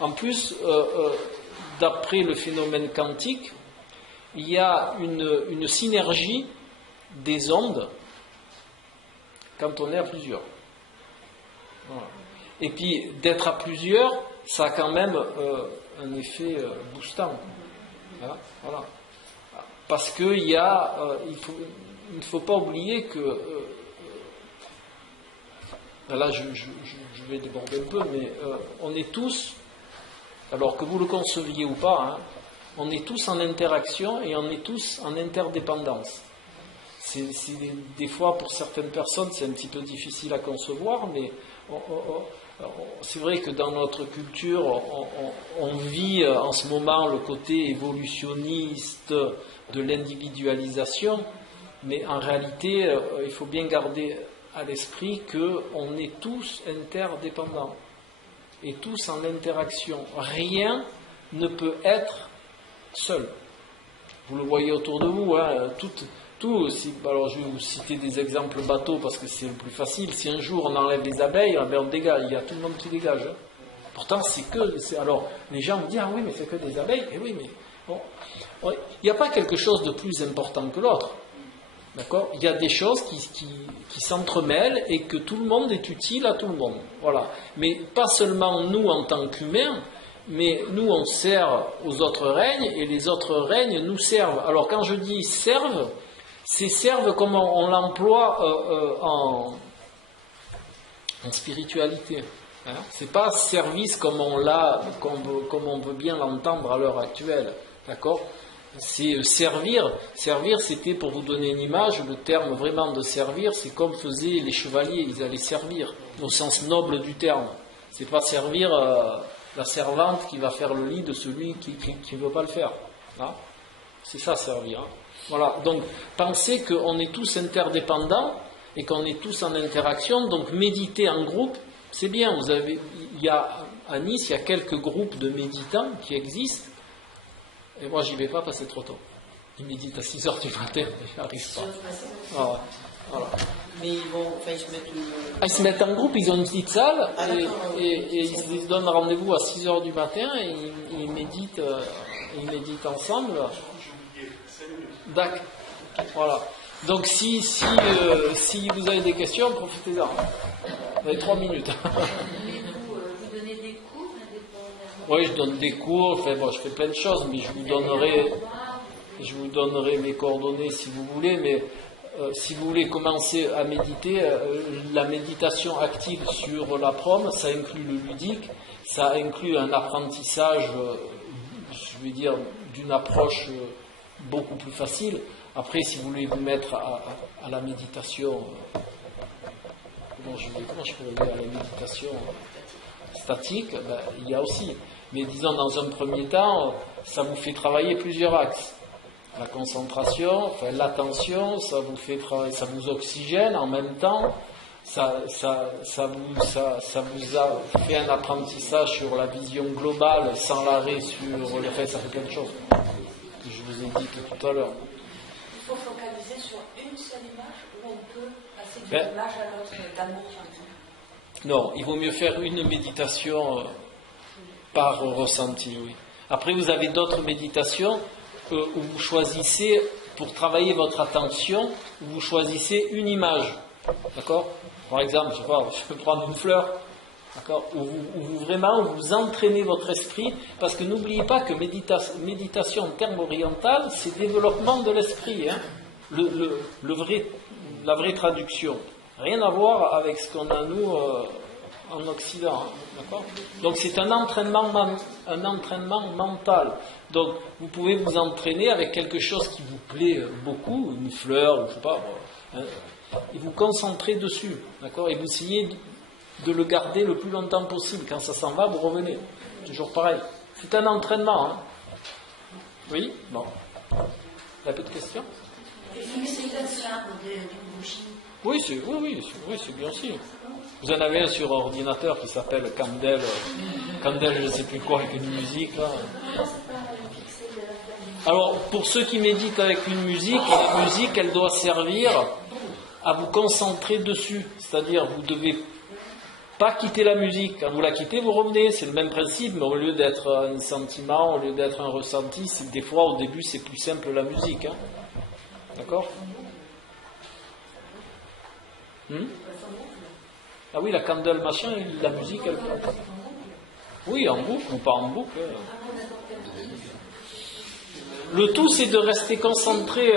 En plus, d'après le phénomène quantique, il y a une synergie des ondes quand on est à plusieurs. Voilà. Et puis, d'être à plusieurs, ça a quand même un effet boostant. Voilà. Parce qu'il y a, il ne faut pas oublier que, là je vais déborder un peu, mais on est tous, alors que vous le conceviez ou pas, on est tous en interaction et on est tous en interdépendance. Des fois, pour certaines personnes, c'est un petit peu difficile à concevoir, mais c'est vrai que dans notre culture, on vit en ce moment le côté évolutionniste de l'individualisation, mais en réalité, il faut bien garder à l'esprit qu'on est tous interdépendants et tous en interaction. Rien ne peut être seul. Vous le voyez autour de vous, alors je vais vous citer des exemples bateaux parce que c'est le plus facile. Si un jour on enlève les abeilles, on dégage, il y a tout le monde qui dégage. Pourtant, alors les gens me disent, ah oui, mais c'est que des abeilles. Et oui, mais bon, il n'y a pas quelque chose de plus important que l'autre. D'accord ? Il y a des choses qui s'entremêlent et que tout le monde est utile à tout le monde. Voilà. Mais pas seulement nous en tant qu'humains, mais nous on sert aux autres règnes et les autres règnes nous servent. Alors quand je dis servent, c'est servent comme on l'emploie en spiritualité. Hein ? C'est pas service comme on veut bien l'entendre à l'heure actuelle. D'accord ? C'est servir. Servir, c'était, pour vous donner une image, le terme vraiment de servir, c'est comme faisaient les chevaliers, ils allaient servir, au sens noble du terme. C'est pas servir la servante qui va faire le lit de celui qui ne veut pas le faire. Hein ? C'est ça, servir. Hein ? Voilà. Donc, pensez qu'on est tous interdépendants et qu'on est tous en interaction, donc méditer en groupe, c'est bien. À Nice, il y a quelques groupes de méditants qui existent. Et moi, j'y vais pas parce que c'est trop tôt. Ils méditent à 6h du matin, ils n'arrivent pas. Voilà. Mais ils se mettent en groupe, ils ont une petite salle et ils se donnent rendez-vous à 6h du matin et ils méditent ensemble. D'accord. Voilà. Donc si vous avez des questions, profitez-en. Vous avez 3 minutes. Vous donnez des cours indépendamment? Oui, je donne des cours, je fais plein de choses, mais je vous donnerai mes coordonnées si vous voulez, mais si vous voulez commencer à méditer, la méditation active sur la prom, ça inclut le ludique, ça inclut un apprentissage, je vais dire, d'une approche beaucoup plus facile. Après, si vous voulez vous mettre à la méditation, comment je pourrais dire, à la méditation statique, il y a aussi. Mais disons, dans un premier temps, ça vous fait travailler plusieurs axes. La concentration, l'attention, ça vous fait travailler, ça vous oxygène en même temps, ça vous a fait un apprentissage sur la vision globale sans l'arrêt sur le fait, ça fait plein de choses que je vous ai dit tout à l'heure. Il faut focaliser sur une seule image ou on peut passer d'une image à l'autre d'amour. Non, il vaut mieux faire une méditation par ressenti, oui. Après, vous avez d'autres méditations où vous choisissez pour travailler votre attention, vous choisissez une image. D'accord? Par exemple, je vais prendre une fleur. D'accord? Où vous vraiment vous entraînez votre esprit, parce que n'oubliez pas que méditation en termes orientaux, c'est développement de l'esprit, hein? La vraie traduction. Rien à voir avec ce qu'on a nous en Occident. Hein? D'accord? Donc c'est un entraînement mental. Donc vous pouvez vous entraîner avec quelque chose qui vous plaît beaucoup, une fleur, je sais pas, hein? Et vous concentrez dessus. D'accord? Et vous essayez de le garder le plus longtemps possible. Quand ça s'en va, vous revenez. Toujours pareil. C'est un entraînement. Hein. Oui? Bon. Il y a peu de questions? Oui, c'est bien aussi. Vous en avez un sur ordinateur qui s'appelle Candel, je ne sais plus quoi, avec une musique. Là. Alors, pour ceux qui méditent avec une musique, la musique, elle doit servir à vous concentrer dessus. C'est-à-dire, vous devez pas quitter la musique. Quand vous la quittez, vous revenez. C'est le même principe, mais au lieu d'être un sentiment, au lieu d'être un ressenti, c'est des fois, au début, c'est plus simple la musique. Hein. D'accord? Ah oui, la candle machin, la musique, elle... Oui, en boucle ou pas en boucle. Le tout, c'est de rester concentré.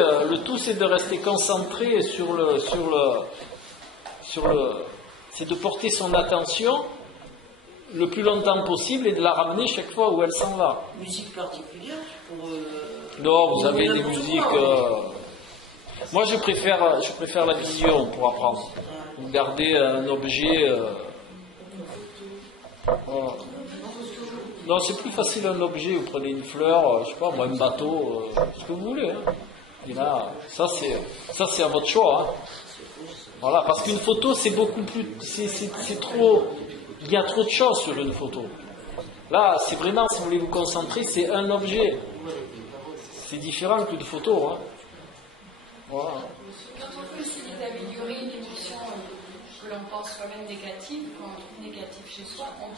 C'est de porter son attention le plus longtemps possible et de la ramener chaque fois où elle s'en va. Musique particulière pour... Non, vous avez des musiques... Moi, je préfère la vision pour apprendre. Vous gardez un objet... Voilà. Non, c'est plus facile un objet. Vous prenez une fleur, je sais pas, moi, un bateau, ce que vous voulez. Hein. Et là, ça c'est à votre choix. Hein. Voilà, parce qu'une photo, c'est beaucoup plus... C'est trop... Il y a trop de choses sur une photo. Là, c'est vraiment, si vous voulez vous concentrer, c'est un objet. C'est différent qu'une photo. Hein. Voilà. Quand on peut essayer d'améliorer une émotion que l'on pense soi-même négative, quand on trouve négatif chez soi, il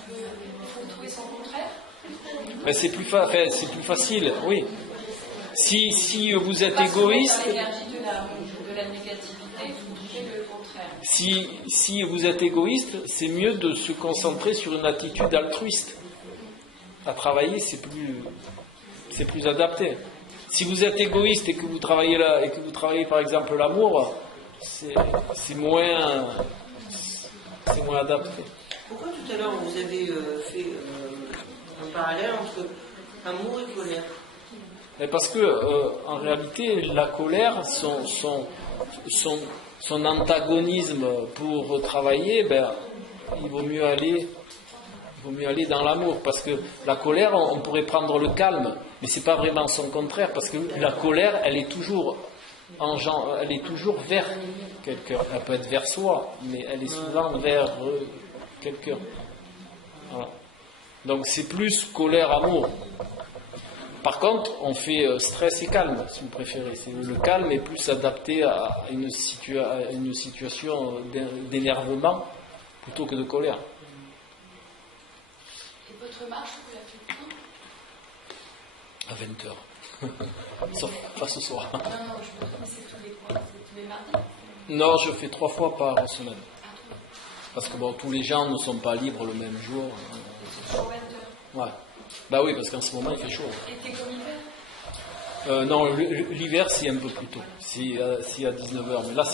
faut trouver son contraire. Mais c'est plus facile, oui. Si vous êtes égoïste... L'énergie de la négativité, vous trouvez le contraire. Si vous êtes égoïste, c'est mieux de se concentrer sur une attitude altruiste. À travailler, c'est plus adapté. Si vous êtes égoïste et que vous travaillez là, et que vous travaillez par exemple l'amour, c'est moins adapté. Pourquoi tout à l'heure vous avez fait un parallèle entre amour et colère? Mais parce que en réalité, la colère, son antagonisme pour travailler, il vaut mieux aller dans l'amour, parce que la colère, on pourrait prendre le calme, mais c'est pas vraiment son contraire, parce que la colère, elle est toujours vers quelqu'un. Elle peut être vers soi, mais elle est souvent vers quelqu'un. Voilà. Donc c'est plus colère-amour. Par contre, on fait stress et calme, si vous préférez. Le calme est plus adapté à une situation d'énervement plutôt que de colère. Votre marche, vous la faites quand? À 20h. Sauf pas ce soir. Non, je pense que c'est tous les mardis. Non, je fais 3 fois par semaine. Parce que tous les gens ne sont pas libres le même jour. Pour 20h. Ouais. Bah oui, parce qu'en ce moment il fait chaud. Été comme hiver? Non, l'hiver c'est un peu plus tôt. C'est à 19h. Mais là, c'est